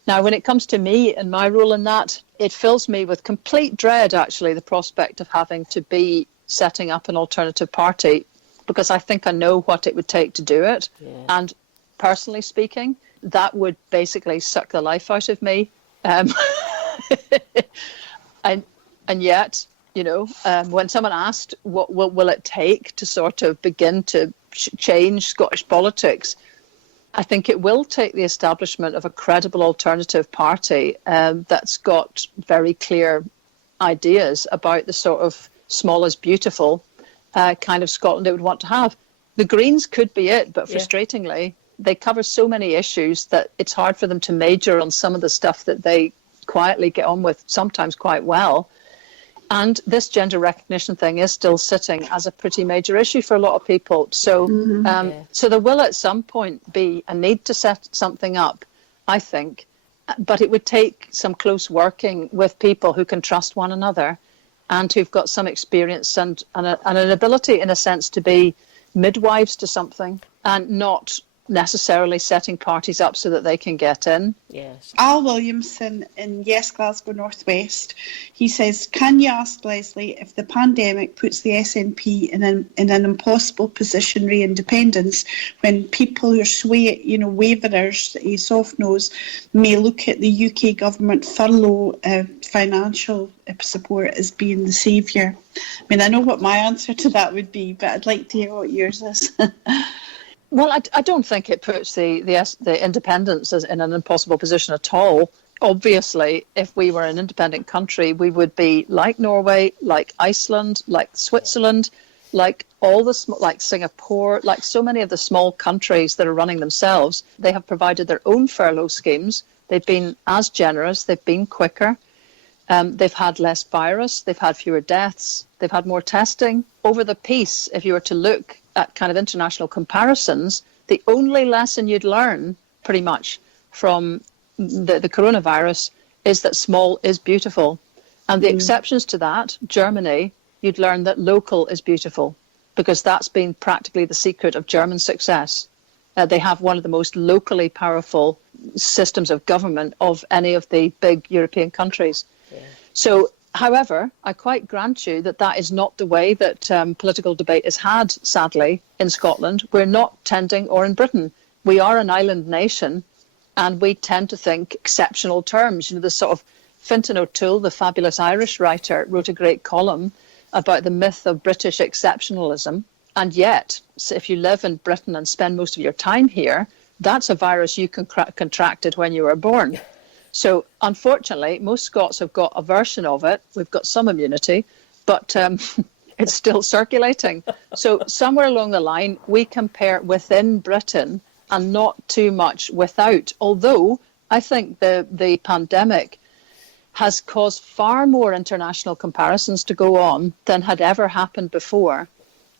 Now, when it comes to me and my role in that, it fills me with complete dread, actually, the prospect of having to be setting up an alternative party, because I think I know what it would take to do it. Yeah. And personally speaking, that would basically suck the life out of me. And yet, when someone asked what will it take to sort of begin to change Scottish politics, I think it will take the establishment of a credible alternative party that's got very clear ideas about the sort of small is beautiful kind of Scotland it would want to have. The Greens could be it, but frustratingly, they cover so many issues that it's hard for them to major on some of the stuff that they quietly get on with, sometimes quite well. And this gender recognition thing is still sitting as a pretty major issue for a lot of people. So, so there will at some point be a need to set something up, I think, but it would take some close working with people who can trust one another and who've got some experience and an ability, in a sense, to be midwives to something and not necessarily setting parties up so that they can get in. Yes. Al Williamson in Yes Glasgow Northwest, he says, can you ask Lesley if the pandemic puts the SNP in an impossible position re independence when people who are waverers, soft nose, may look at the UK government furlough financial support as being the saviour? I mean, I know what my answer to that would be, but I'd like to hear what yours is. Well, I don't think it puts the independence in an impossible position at all. Obviously, if we were an independent country, we would be like Norway, like Iceland, like Switzerland, like like Singapore, like so many of the small countries that are running themselves. They have provided their own furlough schemes. They've been as generous. They've been quicker. They've had less virus. They've had fewer deaths. They've had more testing. Over the piece, if you were to look at kind of international comparisons, the only lesson you'd learn pretty much from the coronavirus is that small is beautiful. And the exceptions to that, Germany, you'd learn that local is beautiful, because that's been practically the secret of German success. They have one of the most locally powerful systems of government of any of the big European countries. Yeah. So, however, I quite grant you that is not the way that political debate is had, sadly, in Scotland. We're not tending, or in Britain. We are an island nation, and we tend to think exceptional terms. The sort of Fintan O'Toole, the fabulous Irish writer, wrote a great column about the myth of British exceptionalism. And yet, if you live in Britain and spend most of your time here, that's a virus you contracted when you were born. So, unfortunately, most Scots have got a version of it. We've got some immunity, but it's still circulating. So somewhere along the line, we compare within Britain and not too much without. Although I think the pandemic has caused far more international comparisons to go on than had ever happened before,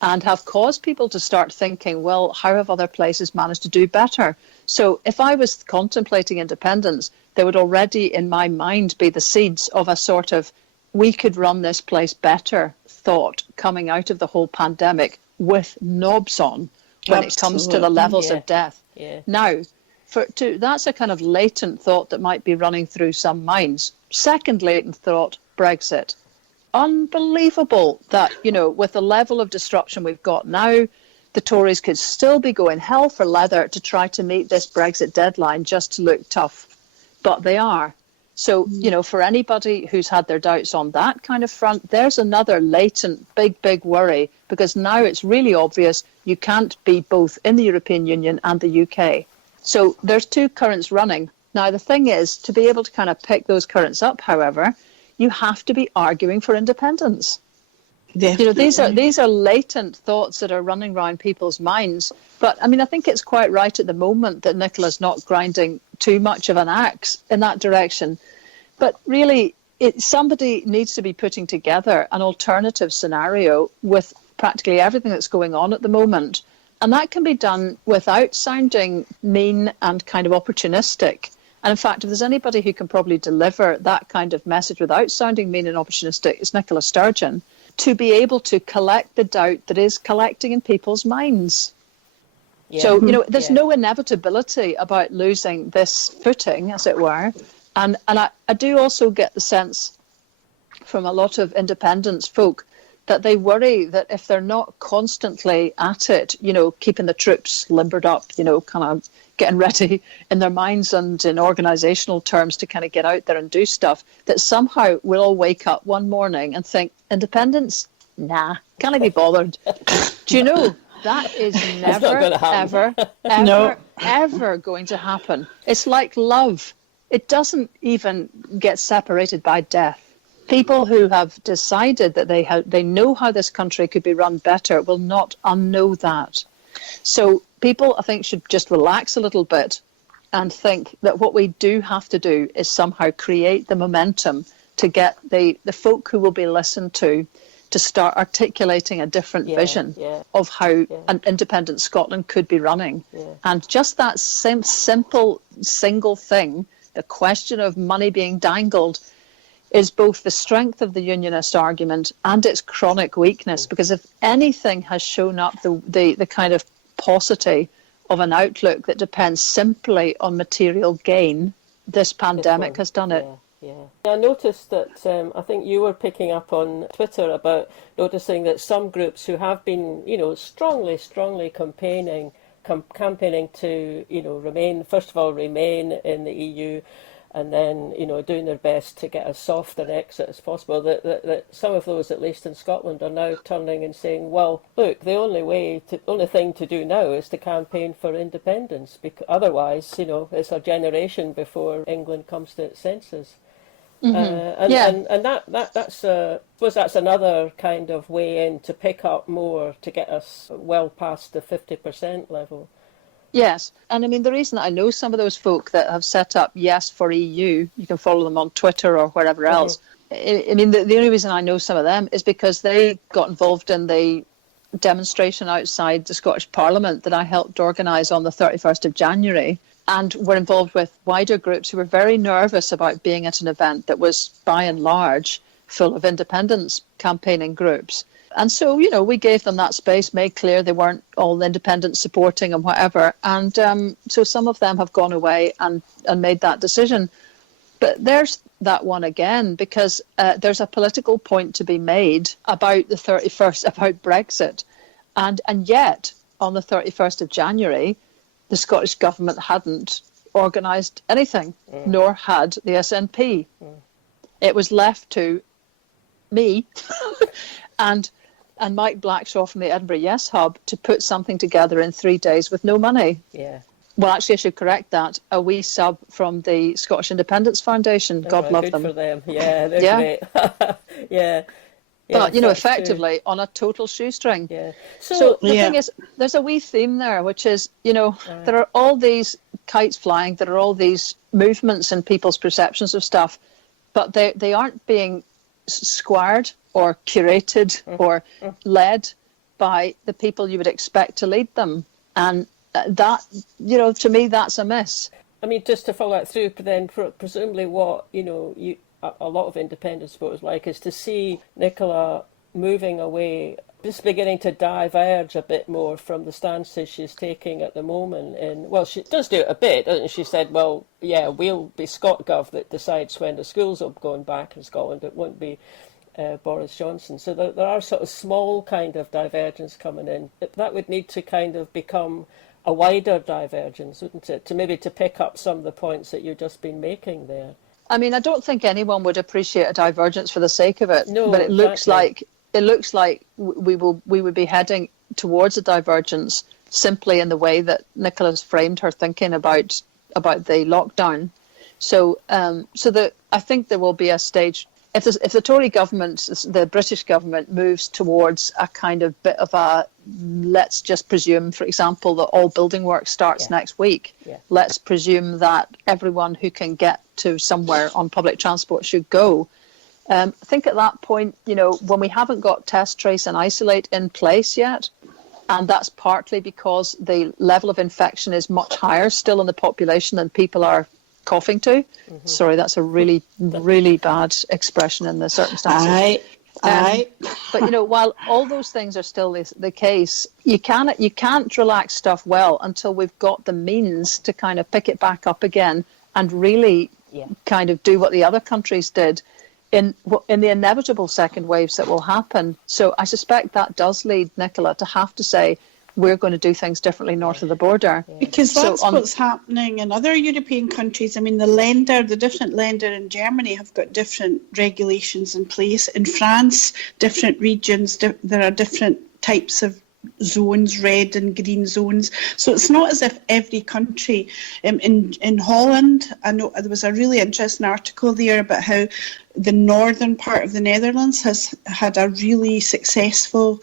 and have caused people to start thinking, well, how have other places managed to do better? So if I was contemplating independence, there would already in my mind be the seeds of a sort of we could run this place better thought coming out of the whole pandemic with knobs on when it comes to the levels of death. Yeah. Now, that's a kind of latent thought that might be running through some minds. Second latent thought, Brexit. Unbelievable that, with the level of disruption we've got now, the Tories could still be going hell for leather to try to meet this Brexit deadline just to look tough. But they are. So, for anybody who's had their doubts on that kind of front, there's another latent big worry, because now it's really obvious you can't be both in the European Union and the UK. So there's two currents running. Now, the thing is, to be able to kind of pick those currents up, however, you have to be arguing for independence. Definitely. These are latent thoughts that are running around people's minds. But I mean, I think it's quite right at the moment that Nicola's not grinding too much of an axe in that direction. But really, somebody needs to be putting together an alternative scenario with practically everything that's going on at the moment. And that can be done without sounding mean and kind of opportunistic. And in fact, if there's anybody who can probably deliver that kind of message without sounding mean and opportunistic, it's Nicola Sturgeon, to be able to collect the doubt that is collecting in people's minds. Yeah. So, there's no inevitability about losing this footing, as it were. And I do also get the sense from a lot of independence folk that they worry that if they're not constantly at it, keeping the troops limbered up, kind of getting ready in their minds and in organisational terms to kind of get out there and do stuff, that somehow we'll all wake up one morning and think, independence? Nah, can't I be bothered? Do you know, that is never, ever, ever, No. ever going to happen. It's like love. It doesn't even get separated by death. People who have decided that they know how this country could be run better will not unknow that. So people, I think, should just relax a little bit and think that what we do have to do is somehow create the momentum to get the folk who will be listened to start articulating a different vision of how an independent Scotland could be running. Yeah. And just that simple single thing, the question of money being dangled, is both the strength of the unionist argument and its chronic weakness. Because if anything has shown up the kind of paucity of an outlook that depends simply on material gain, this pandemic has done it. Yeah. I noticed that, I think you were picking up on Twitter about noticing that some groups who have been, strongly campaigning to, remain in the EU, and then, doing their best to get as soft an exit as possible, that some of those, at least in Scotland, are now turning and saying, well, look, the only thing to do now is to campaign for independence, because otherwise, it's a generation before England comes to its senses. Mm-hmm. And that's I suppose that's another kind of way in to pick up more, to get us well past the 50% level. Yes, and I mean, the reason I know some of those folk that have set up Yes for EU, you can follow them on Twitter or wherever else. I mean, the only reason I know some of them is because they got involved in the demonstration outside the Scottish Parliament that I helped organise on the 31st of January, and were involved with wider groups who were very nervous about being at an event that was, by and large, full of independence campaigning groups. And so, we gave them that space, made clear they weren't all independent supporting and whatever. And so some of them have gone away and made that decision. But there's that one again, because there's a political point to be made about the 31st, about Brexit. And yet, on the 31st of January, the Scottish Government hadn't organised anything, nor had the SNP. It was left to me and Mike Blackshaw from the Edinburgh Yes Hub to put something together in 3 days with no money. Yeah. Well, actually, I should correct that. A wee sub from the Scottish Independence Foundation. God love them. Good for them. Yeah, they're great. Yeah. But, effectively on a total shoestring. Yeah. So the thing is, there's a wee theme there, which is, there are all these kites flying, there are all these movements in people's perceptions of stuff, but they aren't being squared or curated or led by the people you would expect to lead them. And that, to me, that's a miss. I mean, just to follow that through, then presumably what, a lot of independence voters like is to see Nicola moving away, just beginning to diverge a bit more from the stances she's taking at the moment. And well, she does do it a bit, doesn't she? She said, well, yeah, we'll be ScotGov that decides when the schools are going back in Scotland. It won't be Boris Johnson. So there are sort of small kind of divergence coming in. That would need to kind of become a wider divergence, wouldn't it? To pick up some of the points that you've just been making there. I mean, I don't think anyone would appreciate a divergence for the sake of it. No, but it looks like we would be heading towards a divergence simply in the way that Nicola's framed her thinking about the lockdown. So I think there will be a stage. If the Tory government, the British government, moves towards a kind of bit of a, let's just presume, for example, that all building work starts next week. Yeah. Let's presume that everyone who can get to somewhere on public transport should go. I think at that point, when we haven't got test, trace and isolate in place yet, and that's partly because the level of infection is much higher still in the population than people are coughing to. Mm-hmm. Sorry, that's a really, really bad expression in the circumstances. Aye. But while all those things are still the case, you can't relax stuff well until we've got the means to kind of pick it back up again and really kind of do what the other countries did in the inevitable second waves that will happen. So I suspect that does lead Nicola to have to say, we're going to do things differently north of the border. Because that's what's happening in other European countries. I mean, the different lender in Germany have got different regulations in place. In France, different regions, there are different types of zones, red and green zones. So it's not as if every country, in Holland, I know there was a really interesting article there about how the northern part of the Netherlands has had a really successful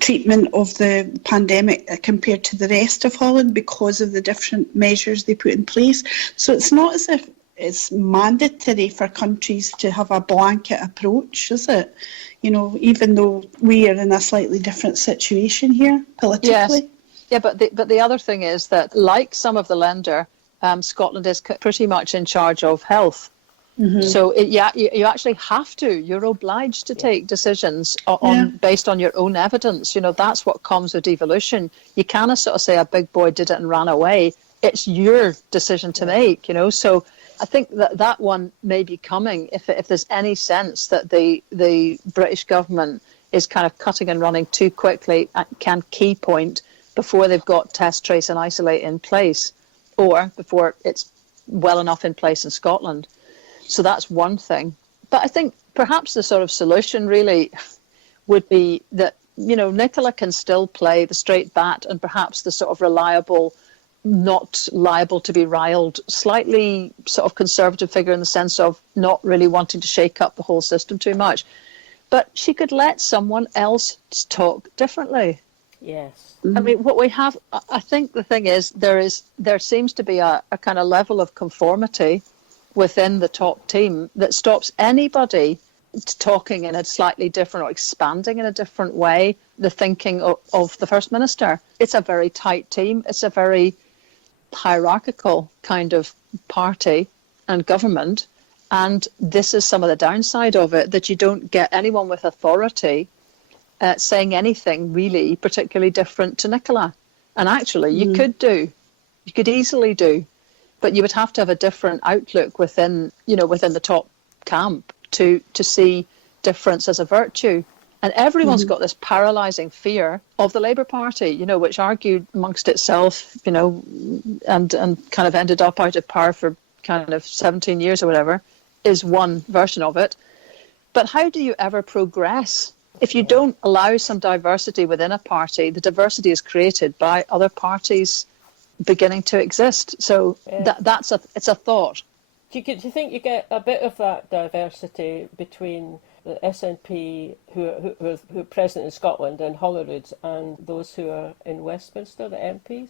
treatment of the pandemic compared to the rest of Holland because of the different measures they put in place. So it's not as if it's mandatory for countries to have a blanket approach, is it? You know, even though we are in a slightly different situation here politically. Yes. Yeah, but the other thing is that, like some of the lender, Scotland is pretty much in charge of health. Mm-hmm. So you actually have to. You're obliged to take decisions based on your own evidence. You know, that's what comes with devolution. You cannot sort of say a big boy did it and ran away. It's your decision to make. You know, so I think that one may be coming if there's any sense that the British government is kind of cutting and running too quickly at key point before they've got test, trace and isolate in place, or before it's well enough in place in Scotland. So that's one thing. But I think perhaps the sort of solution really would be that, you know, Nicola can still play the straight bat and perhaps the sort of reliable, not liable to be riled, slightly sort of conservative figure in the sense of not really wanting to shake up the whole system too much. But she could let someone else talk differently. Yes. I mean, what we have, I think the thing is, there seems to be a kind of level of conformity within the top team that stops anybody talking in a slightly different or expanding in a different way the thinking of the First Minister. It's a very tight team. It's a very hierarchical kind of party and government. And this is some of the downside of it, that you don't get anyone with authority saying anything really particularly different to Nicola. And actually, you could easily do. But you would have to have a different outlook within the top camp to see difference as a virtue. And everyone's got this paralysing fear of the Labour Party, you know, which argued amongst itself, you know, and kind of ended up out of power for kind of 17 years or whatever, is one version of it. But how do you ever progress? If you don't allow some diversity within a party, the diversity is created by other parties beginning to exist. So it's a thought. Do you think you get a bit of that diversity between the SNP who are present in Scotland and Holyrood and those who are in Westminster, the MPs?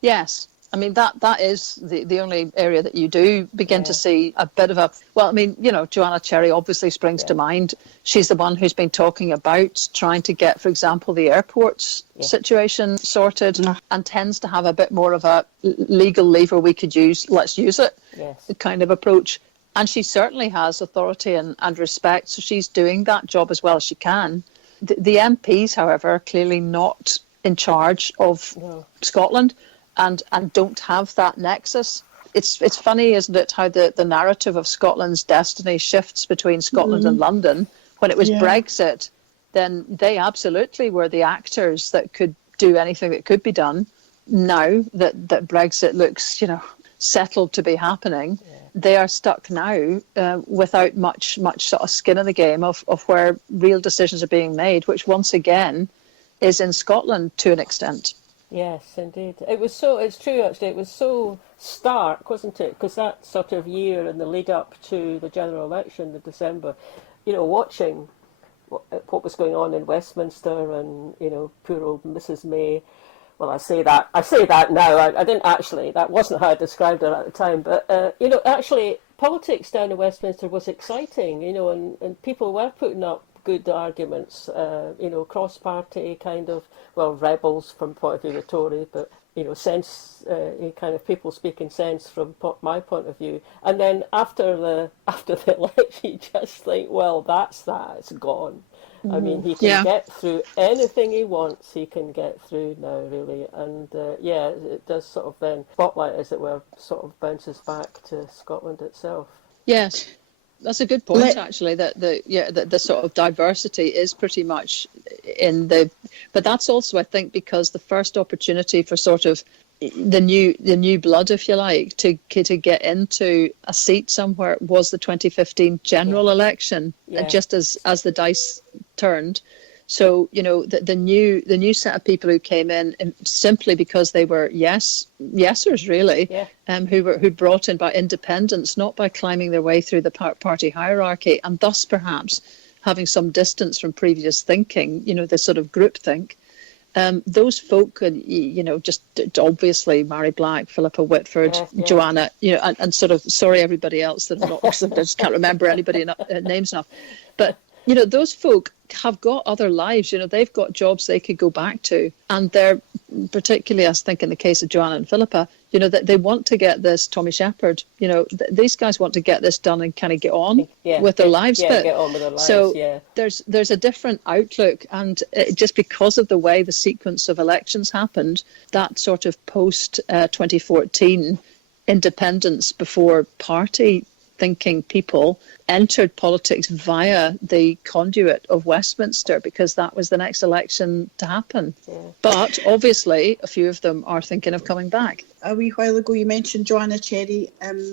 Yes. I mean, that is the only area that you do begin to see a bit of a... Well, I mean, you know, Joanna Cherry obviously springs to mind. She's the one who's been talking about trying to get, for example, the airports situation sorted and tends to have a bit more of a legal lever we could use, let's use it, kind of approach. And she certainly has authority and respect, so she's doing that job as well as she can. The MPs, however, are clearly not in charge of Scotland. And don't have that nexus. It's funny, isn't it, how the narrative of Scotland's destiny shifts between Scotland and London. When it was Brexit, then they absolutely were the actors that could do anything that could be done. Now that Brexit looks, you know, settled to be happening, they are stuck now without much sort of skin in the game of where real decisions are being made, which once again is in Scotland to an extent. Yes, indeed. It's true, actually. It was so stark, wasn't it? Because that sort of year in the lead up to the general election in December, you know, watching what was going on in Westminster and, you know, poor old Mrs. May. Well, I say that now. I didn't actually. That wasn't how I described her at the time. But, you know, actually, politics down in Westminster was exciting, you know, and people were putting up good arguments, you know, cross-party kind of, well, rebels from point of view of Tory, but, you know, sense, kind of people speaking sense from my point of view. And then after the election, you just think, well, it's gone. I mean, he can get through anything he wants, he can get through now, really. And, it does sort of then, spotlight, as it were, sort of bounces back to Scotland itself. Yes. That's a good point, actually, that the sort of diversity is pretty much in the, but that's also, I think, because the first opportunity for sort of the new blood, if you like, to get into a seat somewhere was the 2015 general election, just as the dice turned. So, you know, the new set of people who came in simply because they were yesers, really, who brought in by independence, not by climbing their way through the party hierarchy, and thus perhaps having some distance from previous thinking, you know, the sort of groupthink. Those folk, you know, just obviously Mary Black, Philippa Whitford, Joanna, you know, and sort of, sorry everybody else that I'm not, I just can't remember anybody names enough, but you know, those folk have got other lives. You know, they've got jobs they could go back to, and they're particularly, I think, in the case of Joanna and Philippa, you know, that they want to get this. Tommy Shepherd, you know, these guys want to get this done and kind of get on with their lives. Get on with their lives. So there's a different outlook, and just because of the way the sequence of elections happened, that sort of post 2014 independence before party thinking people entered politics via the conduit of Westminster, because that was the next election to happen. But obviously a few of them are thinking of coming back. A wee while ago you mentioned Joanna Cherry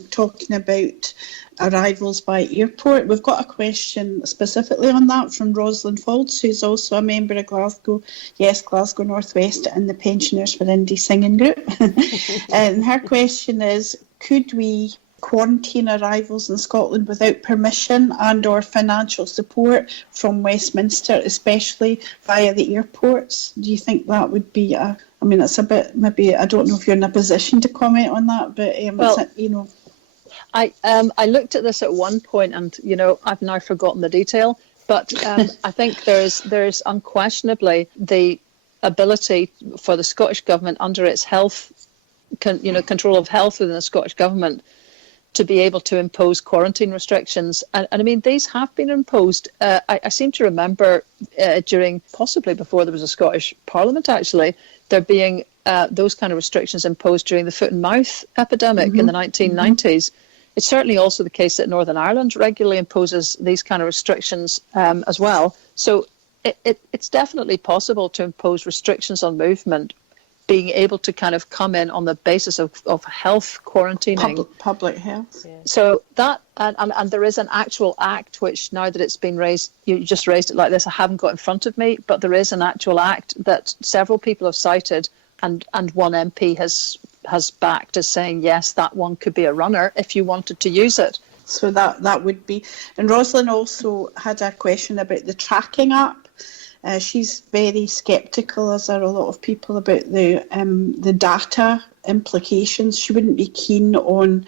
talking about arrivals by airport. We've got a question specifically on that from Rosalind Faulds, who's also a member of Glasgow North West and the Pensioners for Indy Singing Group. And her question is, could we quarantine arrivals in Scotland without permission and or financial support from Westminster, especially via the airports? Do you think that would be I mean, it's a bit, maybe, I don't know if you're in a position to comment on that, but you know. I looked at this at one point, and you know, I've now forgotten the detail, but I think there's unquestionably the ability for the Scottish Government, under its control of health within the Scottish Government, to be able to impose quarantine restrictions. And I mean, these have been imposed. I seem to remember during, possibly before there was a Scottish Parliament actually, there being those kind of restrictions imposed during the foot and mouth epidemic in the 1990s. It's certainly also the case that Northern Ireland regularly imposes these kind of restrictions as well. So it's definitely possible to impose restrictions on movement, being able to kind of come in on the basis of health quarantining. Public health. Yeah. So that, and there is an actual act, which now that it's been raised, you just raised it like this, I haven't got in front of me, but there is an actual act that several people have cited, and one MP has backed as saying, yes, that one could be a runner if you wanted to use it. So that would be. And Rosalind also had a question about the tracking app. She's very sceptical, as are a lot of people, about the data implications. She wouldn't be keen on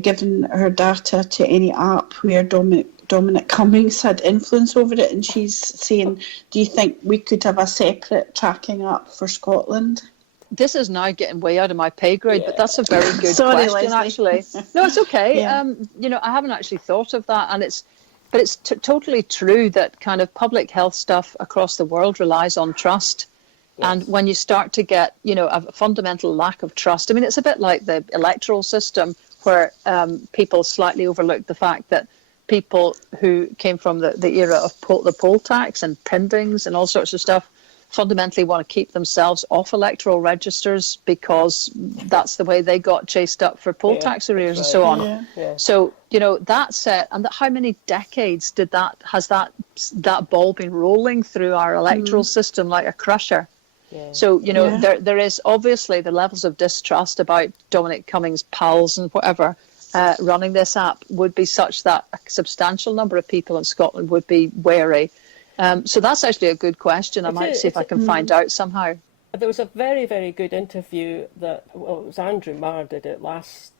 giving her data to any app where Dominic Cummings had influence over it. And she's saying, do you think we could have a separate tracking app for Scotland? This is now getting way out of my pay grade, but that's a very good Sorry, question, Lesley. actually. No, it's okay. Yeah. You know, I haven't actually thought of that, but it's totally true that kind of public health stuff across the world relies on trust. Yes. And when you start to get, you know, a fundamental lack of trust, I mean, it's a bit like the electoral system, where people slightly overlook the fact that people who came from the era of the poll tax and pindings and all sorts of stuff fundamentally want to keep themselves off electoral registers, because that's the way they got chased up for poll tax arrears and so on. Yeah. Yeah. So, you know, that set, and how many decades has that ball been rolling through our electoral system like a crusher? Yeah. So, you know, there is obviously the levels of distrust about Dominic Cummings' pals and whatever running this app would be such that a substantial number of people in Scotland would be wary. So that's actually a good question. I might see if I can find out somehow. There was a very, very good interview that, well, it was Andrew Marr did it last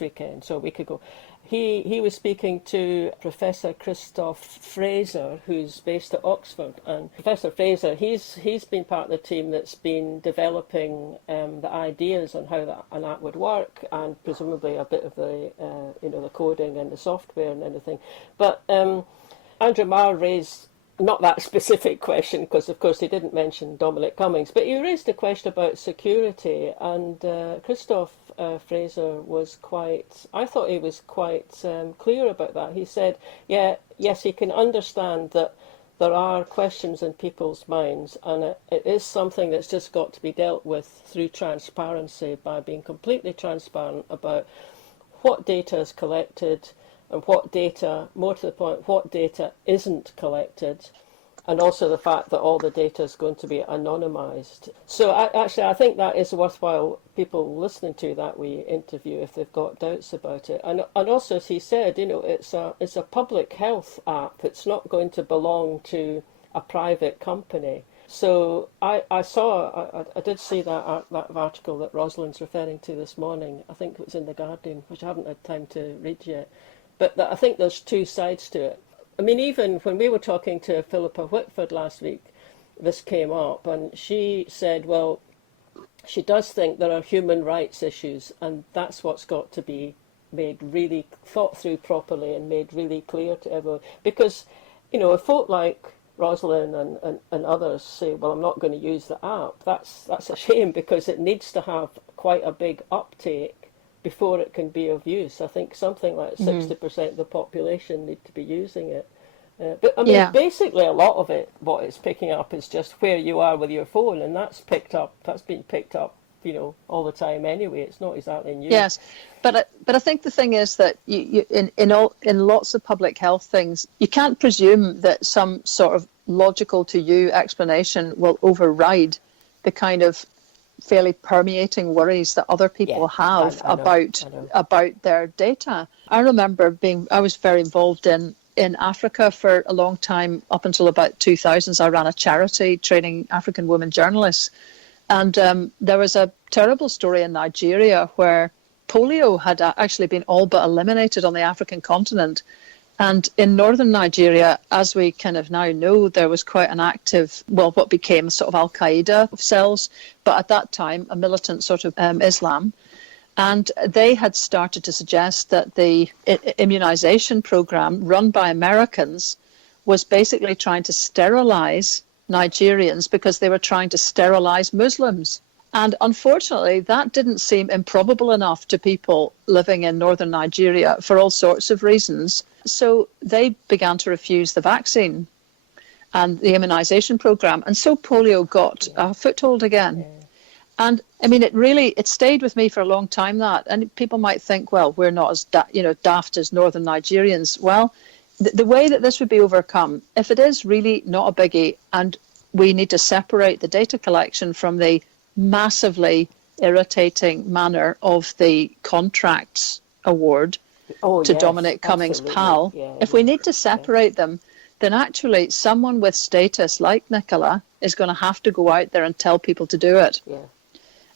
weekend, so a week ago. He was speaking to Professor Christoph Fraser, who's based at Oxford. And Professor Fraser, he's been part of the team that's been developing the ideas on how an app would work, and presumably a bit of the the coding and the software and everything. But Andrew Marr raised not that specific question, because of course he didn't mention Dominic Cummings, but he raised a question about security, and Christoph Fraser was I thought he was quite clear about that. He said, yes, he can understand that there are questions in people's minds, and it is something that's just got to be dealt with through transparency, by being completely transparent about what data is collected and what data, more to the point, what data isn't collected, and also the fact that all the data is going to be anonymised. So I think that is worthwhile people listening to that wee interview if they've got doubts about it. And also, as he said, it's a public health app. It's not going to belong to a private company. So I did see that article that Rosalind's referring to this morning. I think it was in The Guardian, which I haven't had time to read yet. But I think there's two sides to it. I mean, even when we were talking to Philippa Whitford last week, this came up, and she said, well, she does think there are human rights issues, and that's what's got to be made really thought through properly and made really clear to everyone. Because, if folk like Rosalind and others say, well, I'm not going to use the app, that's a shame, because it needs to have quite a big uptake before it can be of use. I think something like 60% of the population need to be using it. But I mean, basically a lot of it, what it's picking up is just where you are with your phone, and that's been picked up, all the time anyway. It's not exactly new. Yes, but I think the thing is that in lots of public health things, you can't presume that some sort of logical to you explanation will override the kind of fairly permeating worries that other people have about their data. I remember I was very involved in Africa for a long time, up until about 2000s. I ran a charity training African women journalists. And there was a terrible story in Nigeria where polio had actually been all but eliminated on the African continent. And in northern Nigeria, as we kind of now know, there was quite an active, what became sort of Al-Qaeda cells, but at that time, a militant sort of Islam. And they had started to suggest that the immunization program run by Americans was basically trying to sterilize Nigerians because they were trying to sterilize Muslims. And unfortunately, that didn't seem improbable enough to people living in northern Nigeria for all sorts of reasons. So they began to refuse the vaccine and the immunization program. And so polio got a foothold again. Yeah. And I mean, it stayed with me for a long time, that. And people might think, well, we're not as daft as northern Nigerians. Well, the way that this would be overcome, if it is really not a biggie and we need to separate the data collection from the massively irritating manner of the contracts award to Dominic Cummings' pal, if we need to separate them, then actually someone with status like Nicola is going to have to go out there and tell people to do it. Yeah.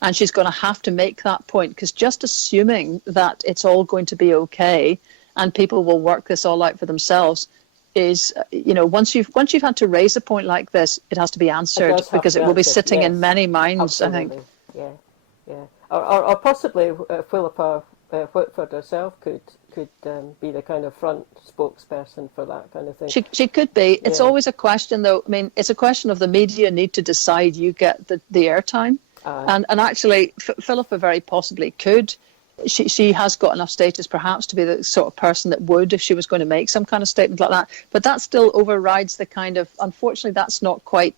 And she's going to have to make that point, because just assuming that it's all going to be okay and people will work this all out for themselves is, once you've had to raise a point like this, it has to be answered, because it will be sitting in many minds, absolutely. I think. Yeah. Or possibly Philippa Whitford herself could be the kind of front spokesperson for that kind of thing. She could be. It's always a question, though. I mean, it's a question of the media need to decide you get the airtime. And actually, Philippa very possibly could. She has got enough status perhaps to be the sort of person that would, if she was going to make some kind of statement like that. But that still overrides the kind of, unfortunately, that's not quite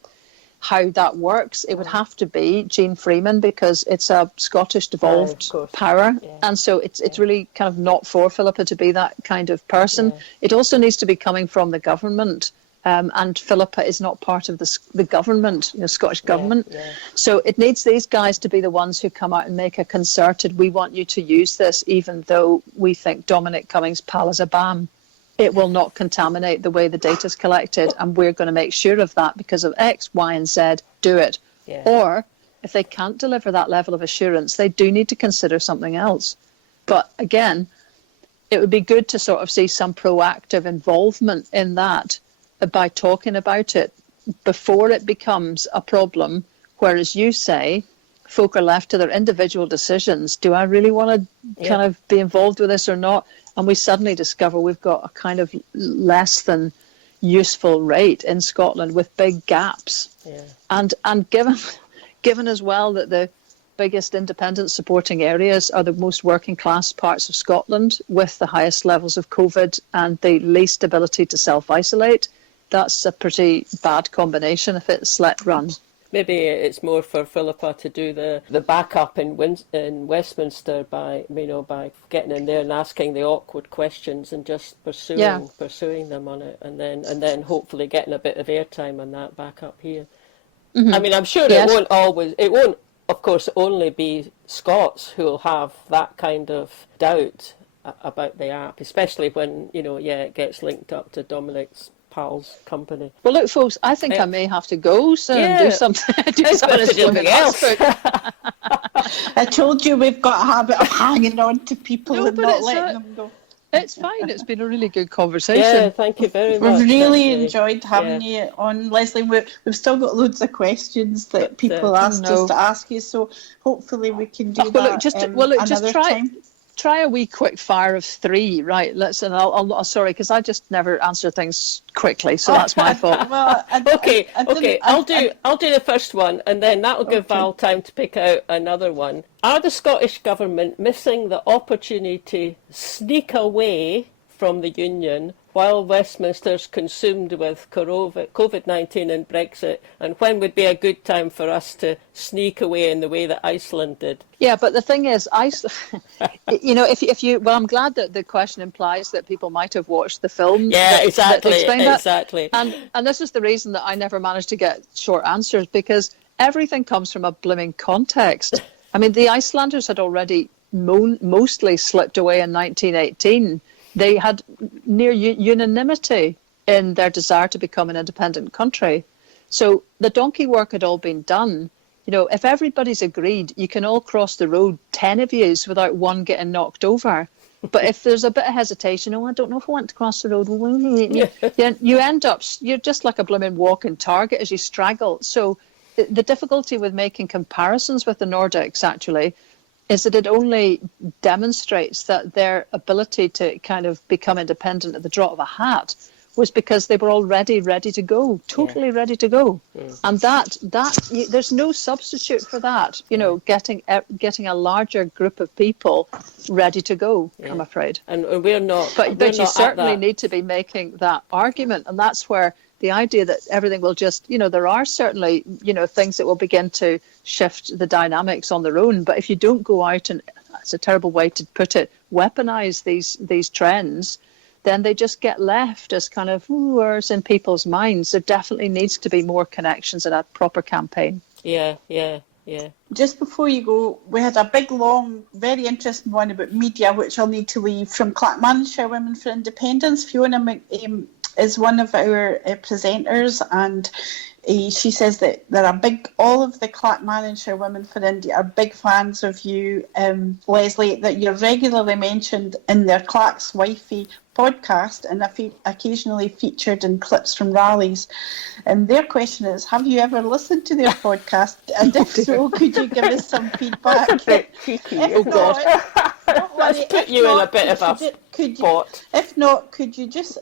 how that works. It would have to be Jean Freeman, because it's a Scottish devolved power. Yeah. And so it's really kind of not for Philippa to be that kind of person. Yeah. It also needs to be coming from the government. And Philippa is not part of the government, Scottish government. Yeah. So it needs these guys to be the ones who come out and make a concerted, we want you to use this, even though we think Dominic Cummings' pal is a bam. It will not contaminate the way the data is collected, and we're going to make sure of that because of X, Y, and Z. Do it. Yeah. Or if they can't deliver that level of assurance, they do need to consider something else. But again, it would be good to sort of see some proactive involvement in that, by talking about it before it becomes a problem, whereas you say folk are left to their individual decisions. Do I really want to kind of be involved with this or not? And we suddenly discover we've got a kind of less than useful rate in Scotland with big gaps. Yeah. And given as well that the biggest independent supporting areas are the most working class parts of Scotland with the highest levels of COVID and the least ability to self-isolate, that's a pretty bad combination if it's let run. Maybe it's more for Philippa to do the backup in Westminster by getting in there and asking the awkward questions and just pursuing them on it, and then hopefully getting a bit of airtime on that backup here. Mm-hmm. I mean, I'm sure it won't of course only be Scots who'll have that kind of doubt about the app, especially when it gets linked up to Dominic's pal's company. Well, look, folks, I think I may have to go and do something. do something else. I told you we've got a habit of hanging on to people and not letting them go. It's fine. It's been a really good conversation. Yeah, thank you very much. We've really enjoyed having you on, Lesley. We've still got loads of questions that people asked us to ask you, so hopefully we can do that just time. Try a wee quick fire of 3, right? I'll sorry, because I just never answer things quickly, so that's my fault. Well, I'll do the first one, and then that'll give Val time to pick out another one. Are the Scottish Government missing the opportunity to sneak away from the Union while Westminster's consumed with COVID-19 and Brexit, and when would be a good time for us to sneak away in the way that Iceland did? Yeah, but the thing is, I'm glad that the question implies that people might have watched the film. Yeah, exactly. And this is the reason that I never managed to get short answers, because everything comes from a blooming context. I mean, the Icelanders had already mostly slipped away in 1918. They had near unanimity in their desire to become an independent country. So the donkey work had all been done. If everybody's agreed, you can all cross the road, 10 of you, without one getting knocked over. But if there's a bit of hesitation, I don't know if I want to cross the road, you end up, you're just like a blooming walking target as you straggle. So the difficulty with making comparisons with the Nordics, actually, is that it only demonstrates that their ability to kind of become independent at the drop of a hat was because they were already ready to go, totally ready to go. Yeah. And that there's no substitute for that, getting a larger group of people ready to go, I'm afraid. And we're not. But you certainly need to be making that argument, and that's where the idea that everything will just, there are certainly, things that will begin to shift the dynamics on their own. But if you don't go out and, it's a terrible way to put it, weaponize these trends, then they just get left as kind of words in people's minds. There definitely needs to be more connections and a proper campaign. Yeah. Just before you go, we had a big, long, very interesting one about media, which I'll need to leave, from Clackmannanshire Women for Independence. Fiona is one of our presenters, and she says that all of the Clackmannanshire Women for India are big fans of you, Lesley, that you're regularly mentioned in their Clack's Wifey podcast and occasionally featured in clips from rallies. And their question is, have you ever listened to their podcast? And if so, could you give us some feedback? Let's put you in a bit of a spot. If not, could you just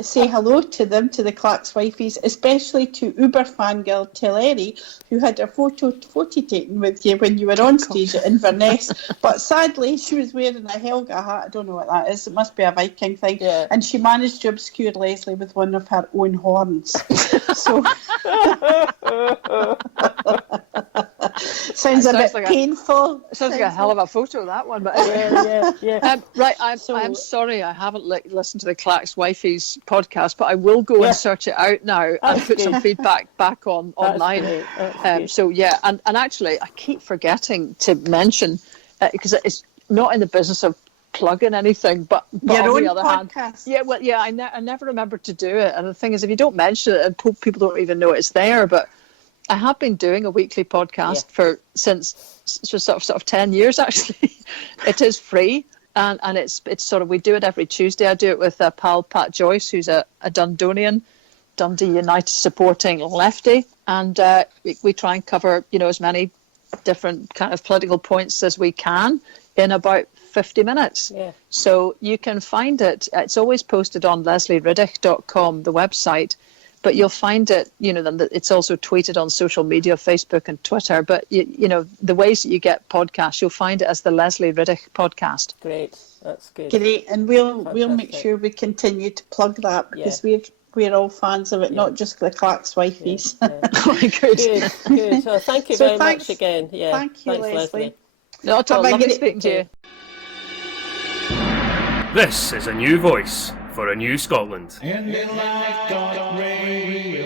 say hello to them, to the Clack's Wifeys, especially to Uber fangirl Teleri, who had a photo taken with you when you were on stage at Inverness. But sadly, she was wearing a Helga hat. I don't know what that is. It must be a Viking thing. Yeah. And she managed to obscure Lesley with one of her own horns. So sounds a bit painful. Sounds like a hell of a photo, that one. But yeah. Right, I'm sorry I haven't listened to the Clack's Wifeys podcast, but I will go and search it out now and put some feedback back online. And actually I keep forgetting to mention, because it's not in the business of plugging anything, but your on own the other podcast. hand, I never remember to do it. And the thing is, if you don't mention it, and people don't even know it's there. But I have been doing a weekly podcast since sort of 10 years actually. It is free. And it's sort of, we do it every Tuesday. I do it with pal Pat Joyce, who's a Dundonian, Dundee United supporting lefty, and we try and cover as many different kind of political points as we can in about 50 minutes. Yeah. So you can find it. It's always posted on lesleyriddoch.com, the website, but you'll find it, it's also tweeted on social media, Facebook and Twitter. But, the ways that you get podcasts, you'll find it as the Lesley Riddoch podcast. Great. That's good. Great. And we'll make Fantastic. sure we continue to plug that, because we're all fans of it, not just the Clark's wifeys. Good. So thank you very much again. Yeah. Thank you, Thanks, Lesley. Not at all. Lovely speaking to you. This is a new voice for a new Scotland. Indylive Radio.